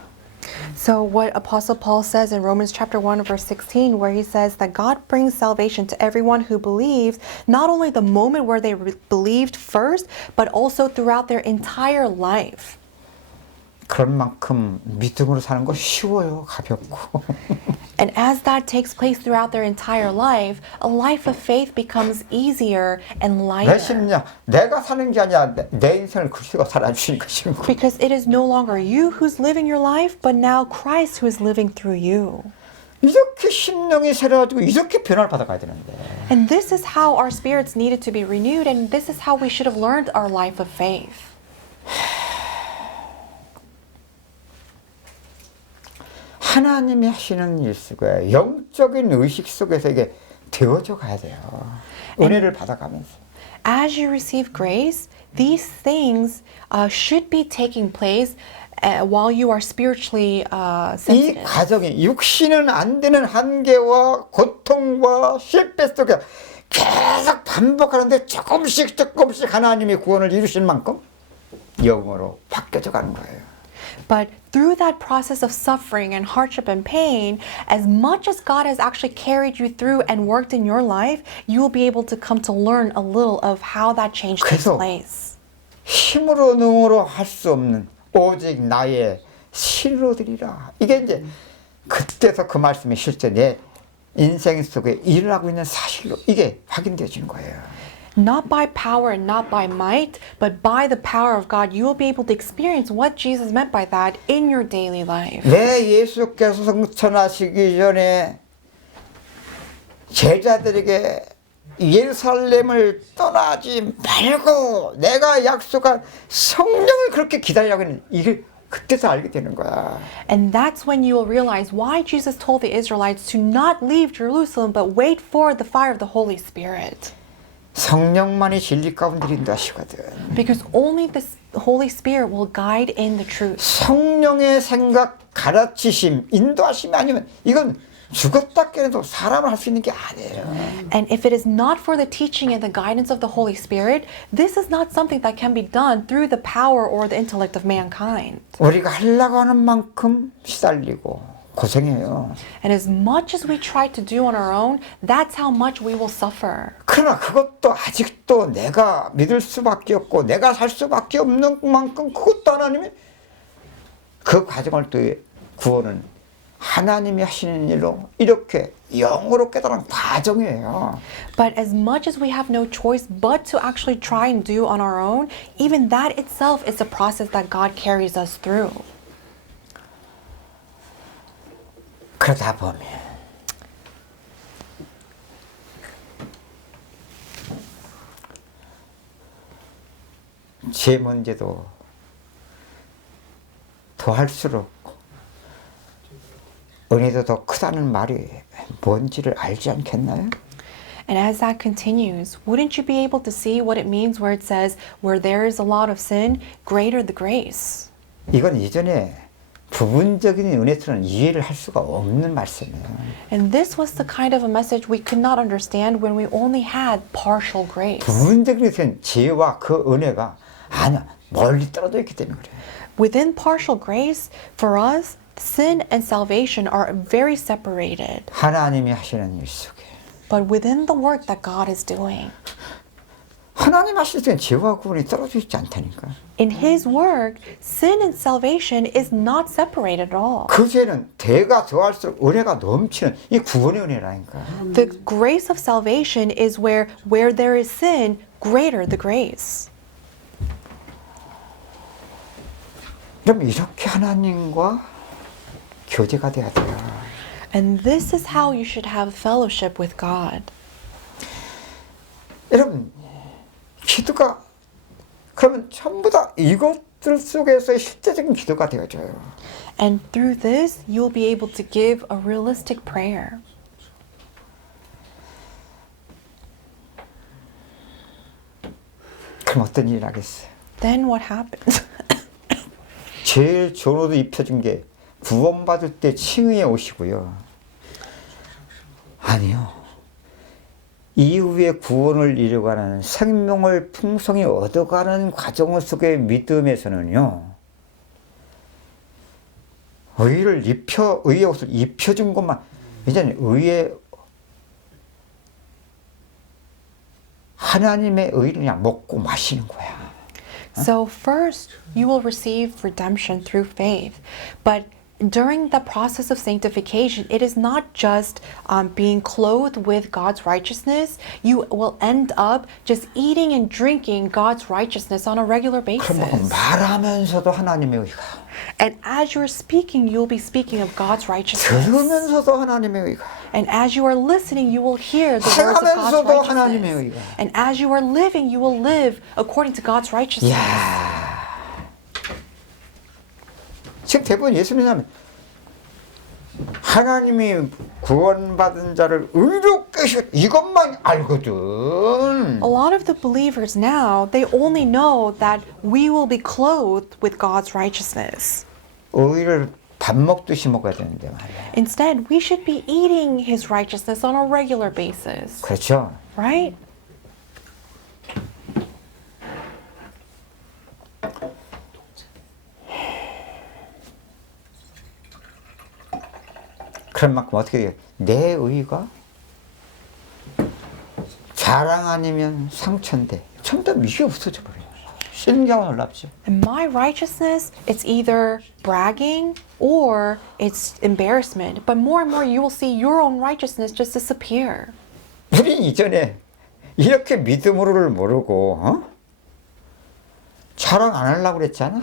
So what Apostle Paul says in Romans chapter 1 verse 16, where he says that God brings salvation to everyone who believes, not only the moment where they believed first, but also throughout their entire life. 그런 만큼 믿음으로 사는 거 쉬워요. 가볍고. And as that takes place throughout their entire life, a life of faith becomes easier and 내 lighter. 심령, 내가 사는 게 아니라 내 인생을 그리스도가 살아주시니까 쉬운 거. Because it is no longer you who's living your life, but now Christ who is living through you. 이렇게 심령이 새로워지고 이렇게 변화를 받아가야 되는데. And this is how our spirits needed to be renewed, and this is how we should have learned our life of faith. 하나님이 하시는 일 속에 영적인 의식 속에서 이게 되어져 가야 돼요. 은혜를 받아가면서. As you receive grace, these things should be taking place while you are spiritually 이 sensitive. 과정이 육신은 안 되는 한계와 고통과 실패 속에 계속 반복하는데 조금씩 하나님이 구원을 이루신 만큼 영으로 바뀌어져 가는 거예요. But through that process of suffering and hardship and pain, as much as God has actually carried you through and worked in your life, you will be able to come to learn a little of how that change takes 그래서 place. 힘으로 능으로 할 수 없는 오직 나의 신으로 드리라. 이게 이제 그때서 그 말씀이 실제 내 인생 속에 일어나고 있는 사실로 이게 확인되어지는 거예요. Not by power and not by might, but by the power of God, you will be able to experience what Jesus meant by that in your daily life. 내 예수께서 성천하시기 전에 제자들에게 예루살렘을 떠나지 말고 내가 약속한 성령을 그렇게 기다리라고 했는데 이게 그때서 알게 되는 거야. And that's when you will realize why Jesus told the Israelites to not leave Jerusalem, but wait for the fire of the Holy Spirit. 성령만이 진리 가운데 인도하시거든. Because only the Holy Spirit will guide in the truth. 성령의 생각, 가르치심, 인도하심이 아니면 이건 죽었다 깨도 사람을 할 수 있는 게 아니에요. And if it is not for the teaching and the guidance of the Holy Spirit, this is not something that can be done through the power or the intellect of mankind. 우리가 하려고 하는 만큼 시달리고 고생해요. And as much as we try to do on our own, that's how much we will suffer. 그러나 그것도 아직도 내가 믿을 수밖에 없고 내가 살 수밖에 없는 만큼 그것도 하나님이 그 과정을 또 구원은 하나님이 하시는 일로 이렇게 영으로 깨달은 과정이에요. But as much as we have no choice but to actually try and do on our own, even that itself is a process that God carries us through. 그러다 보면 제 문제도 더할수록 은혜도 더 크다는 말이 뭔지를 알지 않겠나요? And as that continues, wouldn't you be able to see what it means where it says, where there is a lot of sin, greater the grace? 이건 이전에 부분적인 은혜처럼 이해를 할 수가 없는 말씀이에요. And this was the kind of a message we could not understand when we only had partial grace. 부분적인 은혜는 지혜와 그 은혜가 아니야 멀리 떨어져 있기 때문에 그래요. Within partial grace, for us, sin and salvation are very separated. 하나님이 하시는 일 속에 But within the work that God is doing, 하나님 하실 때는 죄와 구원이 떨어져 있지 않다니까. in His work, sin and salvation is not separated at all. 그 죄는 대가 더할수록 은혜가 넘치는 이 구원의 은혜라니까. The grace of salvation is where there is sin, greater the grace. 그럼 이렇게 하나님과 교제가 돼야 돼요. And this is how you should have fellowship with God. 여러분, 기도가 그러면 전부 다 이것들 속에서의 실제적인 기도가 되어져요. And through this, you'll be able to give a realistic prayer. 그럼 어떤 일이 나겠어요? Then what happens? 제일 좋은 옷을 입혀준 게 구원받을 때 칭의에 오시고요. 아니요. 이후에 구원을 이루어가는 생명을 풍성히 얻어가는 과정 속의 믿음에서는요. 의의 옷을 입혀준 것만 이제는 하나님의 의를 그냥 먹고 마시는 거야. So first, you will receive redemption through faith. But during the process of sanctification, it is not just being clothed with God's righteousness. You will end up just eating and drinking God's righteousness on a regular 그럼 basis. 말하면서도 하나님의 의가, And as you're speaking, you'll be speaking of God's righteousness. 들으면서도 하나님의 의가, And as you are listening, you will hear the words of God's 행하면서도 하나님의 righteousness. 의가. And as you are living, you will live according to God's righteousness. 이야. 지금 대부분 예수님 하면 하나님이 구원받은 자를 의롭게 하시고 이것만 알거든. A lot of the believers now, they only know that we will be clothed with God's righteousness. 의를 밥 먹듯이 먹어야 되는데 말이야. Instead, we should be eating His righteousness on a regular basis, 그렇죠? right? 그런 만큼 어떻게 돼요? 내 의가 자랑 아니면 상처인데 점점 이게 없어져 버려요. 신기하고 놀랍죠. And my righteousness, it's either bragging or it's embarrassment. But more and more, you will see your own righteousness just disappear. 우리 이전에 이렇게 믿음으로를 모르고 자랑 안 하려고 그랬잖아.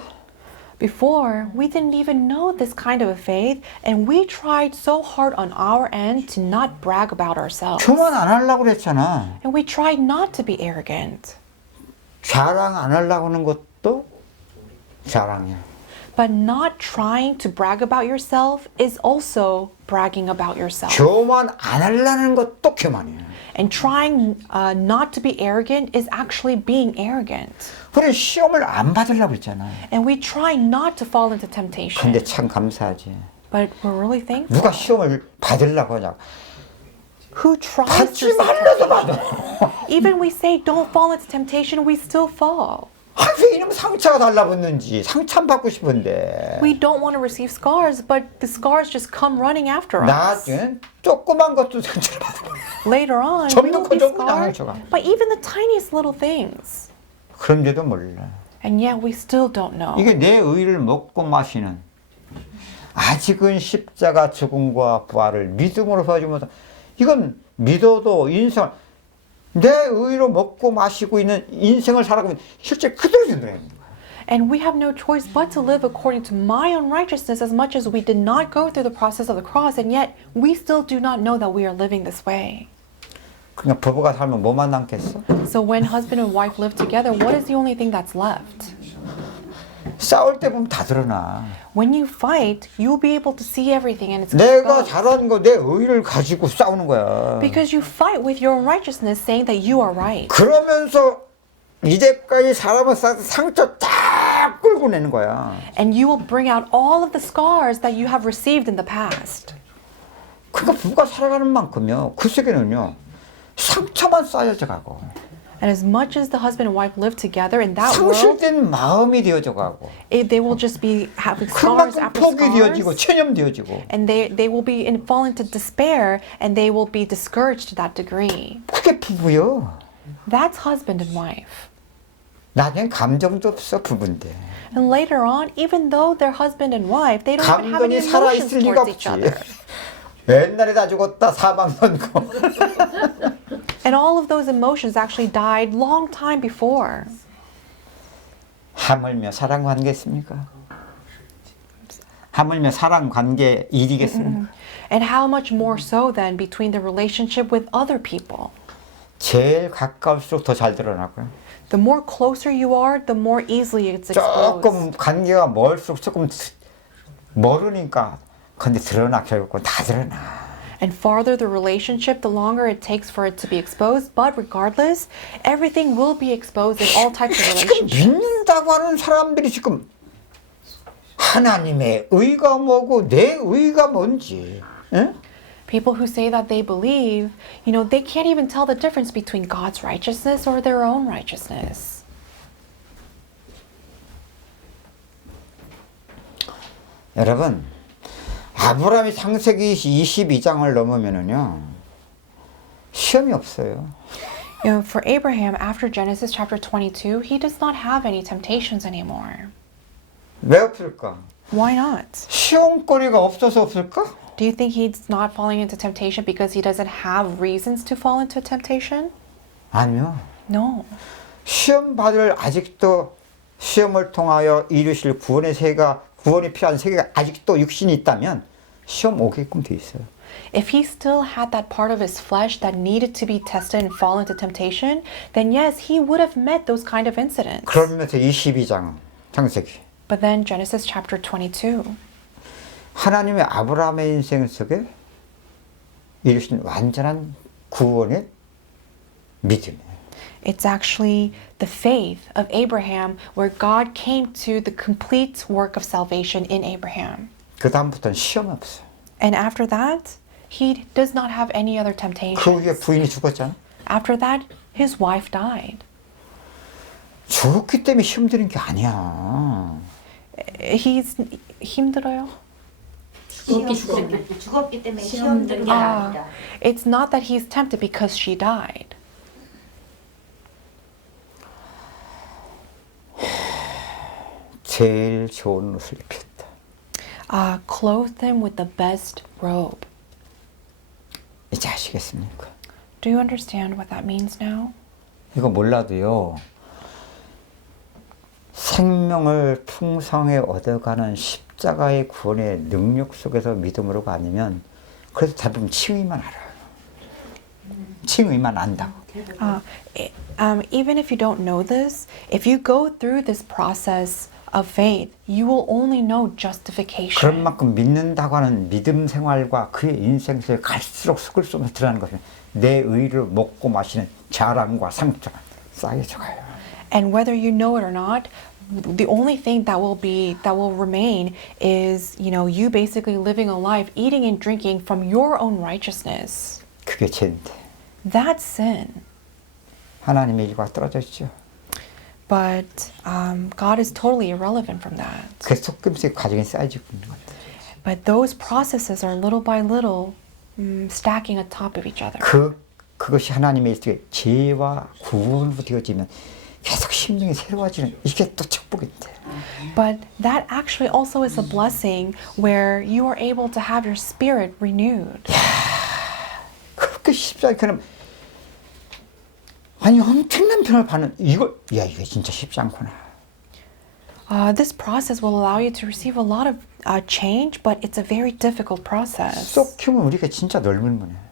Before, we didn't even know this kind of a faith, and we tried so hard on our end to not brag about ourselves. 교만 안 하려고 그랬잖아. And we tried not to be arrogant. 자랑 안 하려고 하는 것도 자랑이야. But not trying to brag about yourself is also bragging about yourself. 교만 안 하려는 것도 교만이야. And trying not to be arrogant is actually being arrogant. 우리 시험을 안 받으려고 했잖아. And we try not to fall into temptation. 근데 참 감사하지. But we're really thankful. 누가 시험을 받으려고 하냐고. Who tries to 받지 resist 말라도 temptation? 받아. Even we say don't fall into temptation, we still fall. 아, 왜 이놈 상처가 달라붙는지. 상처 안 받고 싶은데. We don't want to receive scars, but the scars just come running after us. 나중엔 조그만 것도 상처를 받아버려. Later on, we 점점 will be 커져, scarred 상처가. by even the tiniest little things. 그런데도 몰라. And yet we still don't know. 이게 내 의를 먹고 마시는 아직은 십자가 죽음과 부활을 믿음으로 서지 못한 이건 믿어도 인생 내 의로 먹고 마시고 있는 인생을 살아가면 실제 그대로 된다는 거야. And we have no choice but to live according to my own righteousness as much as we did not go through the process of the cross, and yet we still do not know that we are living this way. 그러니까 부부가 살면 뭐만 남겠어? So when husband and wife live together, what is the only thing that's left? 싸울 때 보면 다 드러나. When you fight, you'll be able to see everything and it's 내가 exposed. 잘하는 거 내 의를 가지고 싸우는 거야. Because you fight with your own righteousness, saying that you are right. 그러면서 이제까지 사람을 쌓아서 상처 다 끌고 내는 거야. And you will bring out all of the scars that you have received in the past. 그러니까 부부가 살아가는 만큼요. 그 세계는요. 상처만 쌓여져 가고 And as much as the husband and wife live together in that world, 상실된 마음이 되어져 가고 they will just be having scars 그만큼 after 포기 되어지고 scars. 체념되어지고 And they will be fall into despair and they will be discouraged to that degree. 그게 부부요. That's husband and wife. 나중엔 감정도 없어 부부인데 And later on, even though they're husband and wife, they don't even have any 감정이 살아 emotions 있을 리가 towards each 없지. other. 옛날에 다 죽었다 사방 선고 And all of those emotions actually died long time before. 하물며 사랑 관계겠습니까? 하물며 사랑 관계 일이겠습니까? And how much more so then between the relationship with other people? 제일 가까울수록 더 잘 드러나고요. The more closer you are, the more easily it's exposed. 조금 관계가 멀수록 조금 멀으니까 근데 드러나 결국은 다 드러나. And farther the relationship, the longer it takes for it to be exposed. But regardless, everything will be exposed in all types of 지금 relationships. 믿는다고 하는 사람들이 지금 하나님의 의가 뭐고 내 의가 뭔지 응? People who say that they believe, they can't even tell the difference between God's righteousness or their own righteousness. 여러분 아브라함이 창세기 22장을 넘으면은요 시험이 없어요. For Abraham, after Genesis chapter 22, he does not have any temptations anymore. 왜 없을까? Why not? 시험거리가 없어서 없을까? Do you think he's not falling into temptation because he doesn't have reasons to fall into temptation? 아니요. No. 시험 받을 아직도 시험을 통하여 이루실 구원이 필요한 세계가 아직도 육신이 있다면 시험 오게끔 돼 있어요. If he still had that part of his flesh that needed to be tested and fall into temptation, then yes, he would have met those kind of incidents. 그러면서 22장 창세기 But then Genesis chapter 22, 하나님의 아브라함의 인생 속에 이루신 완전한 구원의 믿음이에요. it's actually the faith of Abraham where God came to the complete work of salvation in Abraham. 그 다음부터는 시험 없어요. And after that, he does not have any other 그 후에 temptations. 부인이 죽었잖아. After that, his wife died. 죽었기 때문에 시험 드는 게 아니야. He's 힘들어요. 죽었기 때문에 시험 드는 게 아니라 It's not that he's tempted because she died. 제일 좋은 옷을 입혔다. Clothed him with the best robe. 이제 아시겠습니까? Do you understand what that means now? 이거 몰라도요. 생명을 풍성히 얻어가는 십자가의 구원의 능력 속에서 믿음으로가 아니면 그래서 대부분 칭의만 알아요. 칭의만 안다고. Even if you don't know this, if you go through this process of faith, you will only know 그런 justification. 만큼 믿는다고 하는 믿음 생활과 그의 인생 속에 갈수록 속을 쏘면서 드러나는 것은 내 의를 먹고 마시는 자랑과 상처가 쌓여져 가요. And whether you know it or not, the only thing that will remain is, you basically living a life, eating and drinking from your own righteousness. 그게 죄인데 That's sin. 하나님의 일과 떨어져 있죠. But God is totally irrelevant from that. 그 조금씩 과정이 쌓여지고 있는 것 같아요. But those processes are little by little stacking on top of each other. 그것이 하나님의 일에 죄와 구원으로 되어지면 계속 심령이 새로워지는 이게 또 축복인데. But that actually also is a blessing where you are able to have your spirit renewed. 그렇게 쉽지 그럼 아니 엄청난 변화를 받는 이게 진짜 쉽지 않구나. This process will allow you to receive a lot of change, but it's a very difficult process. 쏙키면 우리가 진짜 넓은 문이에요.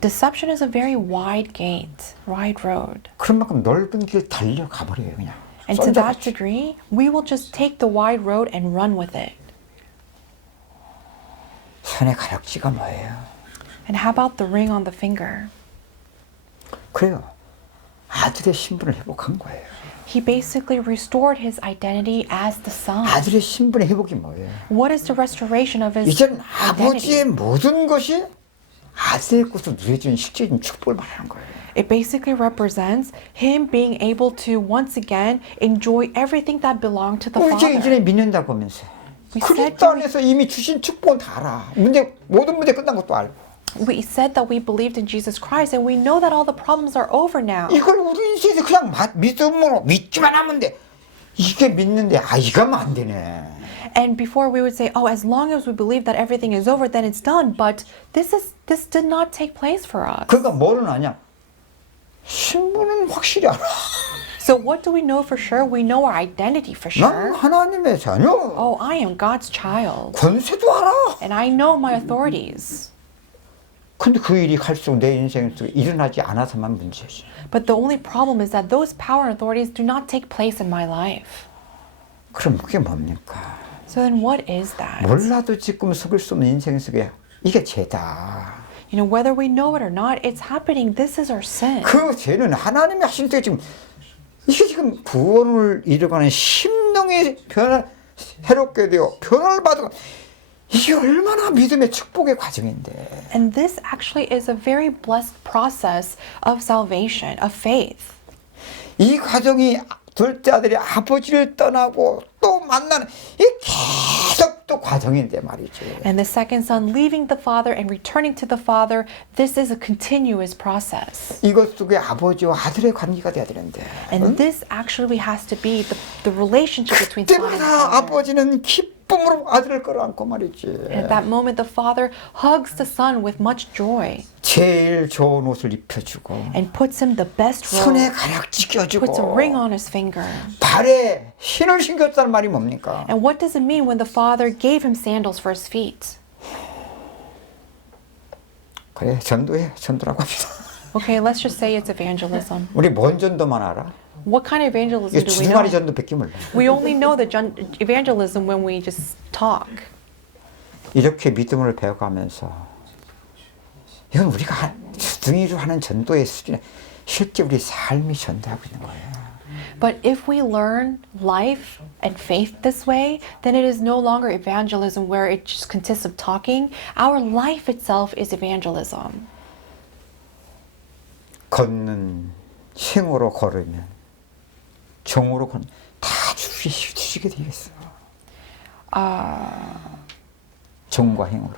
Deception is a very wide gate, wide road. 그런 만큼 넓은 길 달려가 버려요 그냥. And to that degree, we will just take the wide road and run with it. 손의 가락지가 뭐예요? And how about the ring on the finger? 그래요. 아들의 신분을 회복한 거예요. He basically restored his identity as the son. 아들의 신분의 회복이 뭐예요? What is the restoration of his 이젠 identity? 아버지의 모든 것이 아들의 것으로 누려지는 실제적인 축복을 말하는 거예요. It basically represents him being able to once again enjoy everything that belonged to the 우리 father. 이전에 믿는다고 하면서 We said 그리스도 안에서 이미 주신 축복은 다 알아. 모든 문제 끝난 것도 알고. We said that we believed in Jesus Christ and we know that all the problems are over now. 이걸 우리 인생에서 그냥 믿음으로 믿기만 하면 돼. 이게 믿는데 이거면 안 되네. And before we would say, oh, as long as we believe that everything is over, then it's done. But this did not take place for us. 그러니까 뭐는 아냐? 신분은 확실히 알아. So what do we know for sure? We know our identity for 난 sure. 하나님의 자녀. Oh, I am God's child. 권세도 알아. And I know my authorities. 근데 그 일이 갈수록 내 인생 속에 일어나지 않아서만 문제지. But the only problem is that those power and authorities do not take place in my life. 그럼 그게 뭡니까? So then what is that? 몰라도 지금 속일 수 없는 인생 속에 이게 죄다. Whether we know it or not, it's happening. This is our sin. 그 죄는 하나님이 하신 때 지금 이게 지금 구원을 이루어가는 심령의 새롭게 되어 변화를 받고 이게 얼마나 믿음의 축복의 과정인데. And this actually is a very blessed process of salvation, of faith. 이 과정이 둘째 아들이 아버지를 떠나고 또 만나는 이 계속 또 과정인데 말이죠. And the second son leaving the father and returning to the father, this is a continuous process. 이것 속에 아버지와 아들의 관계가 돼야 되는데. And this actually has to be the relationship between son and 그때마다 father. 아버지는 기쁨으로 아들을 끌어안고 말이지. And at that moment, the father hugs the son with much joy 제일 좋은 옷을 입혀주고 and puts him the best 손에 robe, 가락지 puts a 껴주고 ring on his finger. 발에 신을 신겼다는 말이 뭡니까? And what does it mean when the father gave him sandals for his feet? 그래 전도라고 합시다. Okay, let's just say it's evangelism. 우리 뭔 전도만 알아? What kind of evangelism 이게 do we 주둥아리 know? 전도밖에 몰라. We only know the evangelism when we just talk. 이렇게 믿음을 배워가면서 이건 우리가 주둥이로 하는 전도의 수준에 실제 우리 삶이 전도하고 있는 거예요. But if we learn life and faith this way, then it is no longer evangelism where it just consists of talking. Our life itself is evangelism. 걷는 행으로 걸으면 종으로 걷는 다 주시게 되겠어. 종과 행으로.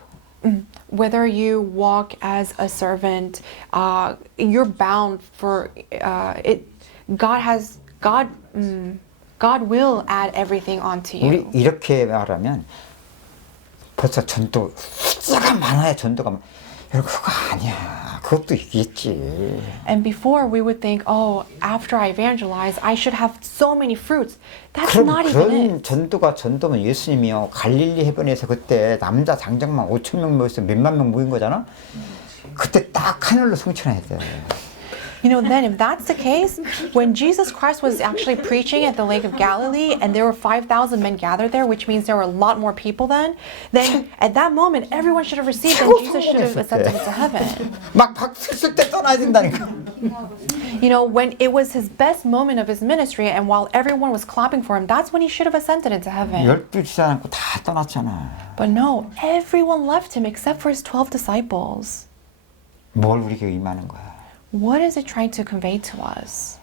Whether you walk as a servant, you're bound for it. God will add everything onto 우리 you. 이렇게 말하면 벌써 전도 숫자가 많아야 전도가 여러분 그거 아니야. 그것도 있겠지. And before we would think, oh, after I evangelize, I should have so many fruits. That's 그럼 not even 그런 it. 전도면 예수님이요 갈릴리 해변에서 그때 남자 장정만 5천 명 모여서 몇만 명 모인 거잖아. 그때 딱 하늘로 승천해야 돼. Then if that's the case, when Jesus Christ was actually preaching at the Lake of Galilee and there were 5,000 men gathered there, which means there were a lot more people then at that moment, everyone should have received and Jesus should have ascended into heaven. 막 박수 칠 때 떠나야 된다니까. You know, when it was his best moment of his ministry and while everyone was clapping for him, that's when he should have ascended into heaven. 12 않고 다 떠났잖아. But no, everyone left him except for his 12 disciples. 뭘 우리에게 임하는 거야? What is it trying to convey to us?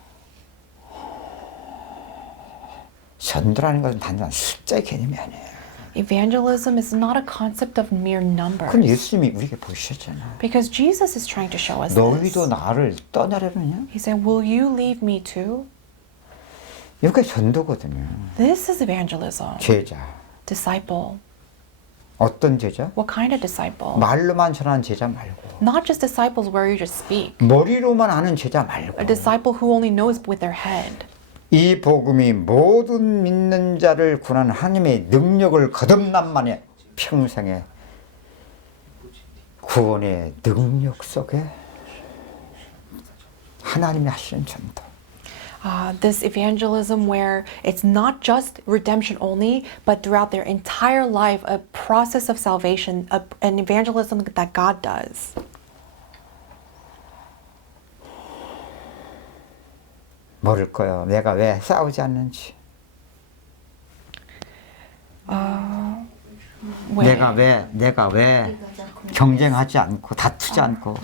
전도라는 것은 단순한 숫자의 개념이 아니에요. Evangelism is not a concept of mere numbers. 그건 예수님이 우리에게 보여주셨잖아. Because Jesus is trying to show us 너희도 this. 나를 떠나려느냐? He said, will you leave me too? 이게 전도거든요. This is evangelism. 제자. Disciple. 어떤 제자? What kind of disciple? 말로만 전하는 제자 말고, Not just disciples where you just speak. 머리로만 아는 제자 말고, A disciple who only knows with their head. 이 복음이 모든 믿는 자를 구하는 하나님의 능력을 거듭난만에 평생의 구원의 능력 속에 하나님이 하시는 전도. This evangelism where it's not just redemption only, but throughout their entire life, a process of salvation, an evangelism that God does. 모를 거요. 내가 왜 싸우지 않는지. 내가 왜 경쟁하지 않고 다투지 않고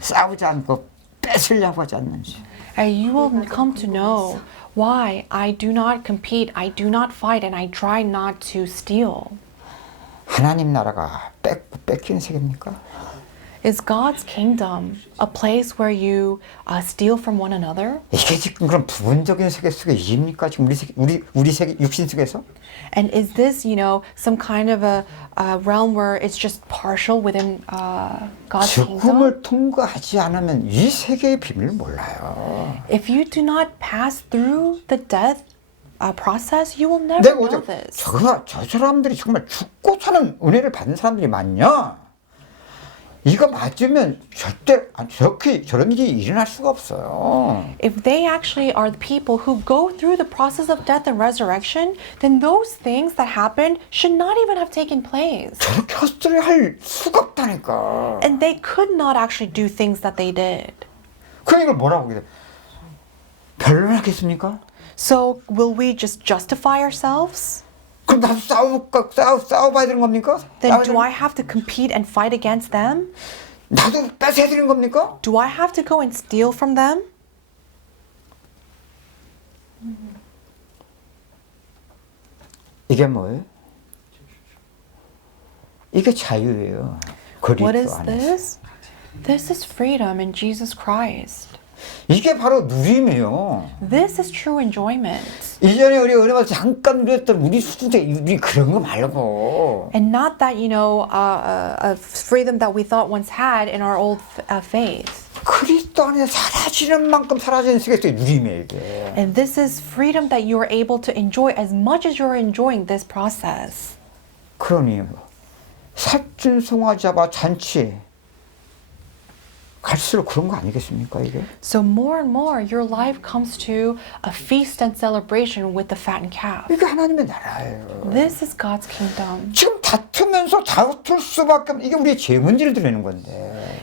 싸우지 않고 뺏으려고 하지 않는지. And you will come to know why I do not compete, I do not fight, and I try not to steal. 하나님 나라가 뺏기는 세계입니까? Is God's kingdom a place where you steal from one another? 이게 지금 그런 부분적인 세계 속에 이입니까? 지금 우리 세계 육신 속에서? And is this, you know, some kind of a realm where it's just partial within God's kingdom? 죽음을 통과하지 않으면 이 세계의 비밀을 몰라요. If you do not pass through the death process, you will never 내가 know 어제 this. 저 사람들이 정말 죽고 사는 은혜를 받는 사람들이 많냐? 이거 맞으면 절대 저런 일이 일어날 수가 없어요. If they actually are the people who go through the process of death and resurrection, then those things that happened should not even have taken place. 저렇게 헛소리 할 수가 없다니까. And they could not actually do things that they did. 그럼 이걸 뭐라고 그래? 변론하겠습니까? So will we just justify ourselves? 그럼 나도 싸워봐야 되는 겁니까? Then do I have to compete and fight against them? 나도 뺏어야 되는 겁니까? Do I have to go and steal from them? 이게 뭐예요? 이게 자유예요. What 그리스도 is 안에서. this? This is freedom in Jesus Christ. 이게 바로 누림이에요. This is true enjoyment. 이전에 우리 은혜 받아서 잠깐 누렸던 우리 수준적 우리 그런 거 말고. And not that, you know, a freedom that we thought once had in our old faith. 그리스도 안에 사라지는 만큼 사라지는 세계에서의 누림이에요 이게. And this is freedom that you are able to enjoy as much as you're enjoying this process. 그러니 살찐송아 잡아 잔치 갈수록 그런 거 아니겠습니까 이게? So more and more, your life comes to a feast and celebration with the fattened calf. 이게 하나님의 나라예요. This is God's kingdom. 지금 다투면서 다툴 수밖에 없는 이게 우리의 죄 문제를 드러내는 건데.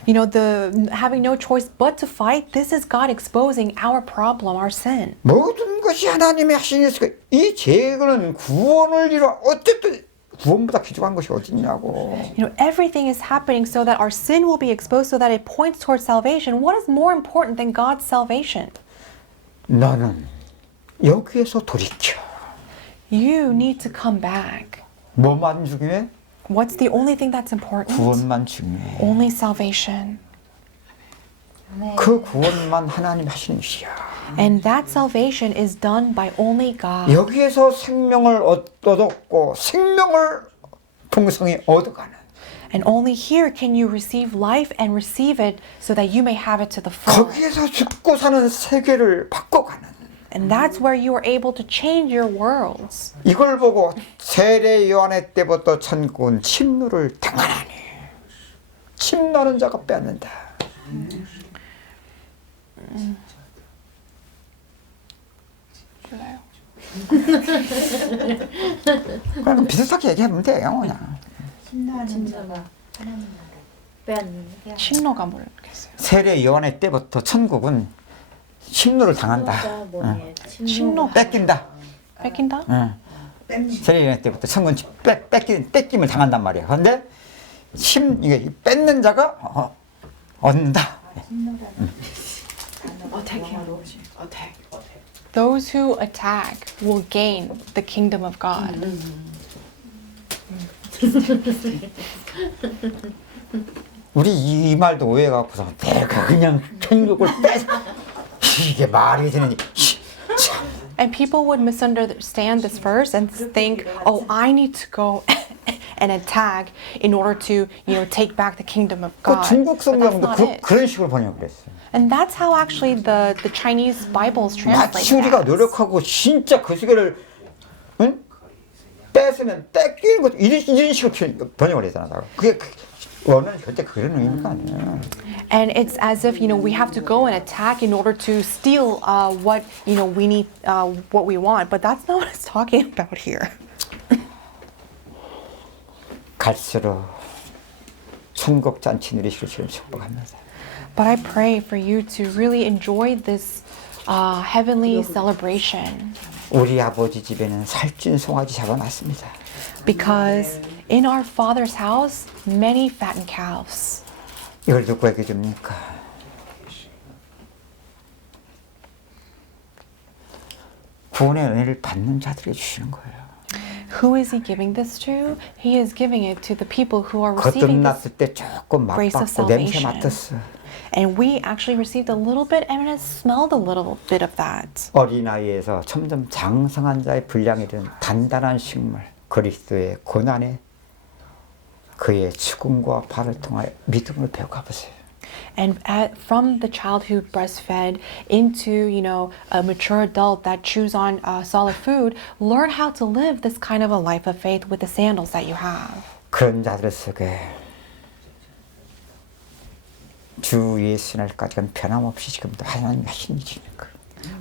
You know, the having no choice but to fight, this is God exposing our problem, our sin. 모든 것이 하나님이 하신 일이니까 이 죄는 구원을 이루어 어쨌든 구원보다 귀중한 것이 어디 있냐고. You know, everything is happening so that our sin will be exposed so that it points towards salvation. What is more important than God's salvation? 너는 여기에서 돌이켜. You need to come back. 뭐만 중요해? What's the only thing that's important? 구원만 중요해. Only salvation. 그 구원만 하나님 하시는 일이야. And that salvation is done by only God. 여기에서 생명을 얻었고 생명을 풍성히 얻어가는. And only here can you receive life and receive it so that you may have it to the full. 거기에서 죽고 사는 세계를 바꿔가는. And that's where you are able to change your worlds. 이걸 보고 세례 요한의 때부터 천국은 침노를 당하나니 침노하는 자가 빼앗는다. 그럼 비슷하게 얘기하면 돼요 그냥. 진짜가 하나님 나라 빼앗는 게 침노가 모르겠어요. 세례 요한의 때부터 천국은 침노를 당한다. 침노. 뺏긴다. 뺏긴다? 세례요한 때부터 천군 뺏김을 당한단 말이야. 그런데 이게 뺏는 자가 얻는다. Those who attack will gain the kingdom of God. 우리 이 말도 오해가 갖고서 내가 그냥 천국을 뺏어 이게 말이 되는지 참. And people would misunderstand this verse and think, oh, I need to go and attack in order to, take back the kingdom of 그 God. 중국 But that's 성경도 not it. 그런 식으로 번역을 했어요. And that's how actually the Chinese Bibles translate 마치 우리가 that. 노력하고 진짜 그 세계를 뺏으면 뺏기는 것 이런 식으로 번역을 했잖아. 그게 원어는 절대 그런 의미가 아니야. And it's as if, we have to go and attack in order to steal what, we need, what we want. But that's not what it's talking about here. 갈수록 천국 잔치 누리시길 주님 축복합니다. But I pray for you to really enjoy this heavenly celebration. 우리 아버지 집에는 살찐 송아지 잡아놨습니다. Because in our Father's house, many fattened calves. 이걸 누구에게 줍니까? 구원의 은혜를 받는 자들에게 주시는 거예요. Who is he giving this to? He is giving it to the people who are receiving this 거듭났을 때 조금 grace of 맛봤고 냄새 salvation. 맡았어. And we actually received a little bit and it smelled a little bit of that. 어린아이에서 점점 장성한 자의 분량이 된 단단한 식물 그리스도의 고난에 그의 죽음과 발을 통하여 믿음을 배워가 보세요. And from the child who breastfed into, a mature adult that chews on solid food, learn how to live this kind of a life of faith with the sandals that you have. 그런 자들 속에 주 예수 날까지는 변함없이 지금도 하나님 하신 일이니까.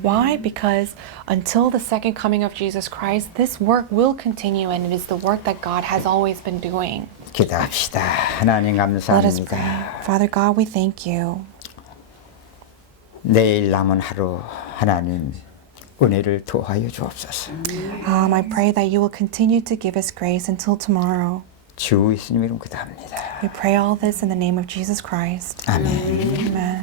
Why? Because until the second coming of Jesus Christ, this work will continue and it is the work that God has always been doing. 기도합시다. 하나님 Let us pray. 감사합니다. Father God, we thank you. 내일 남은 하루 하나님 은혜를 더하여 주옵소서. I pray that you will continue to give us grace until tomorrow. 주 예수님 이름 기도합니다. We pray all this in the name of Jesus Christ. 아멘. Amen.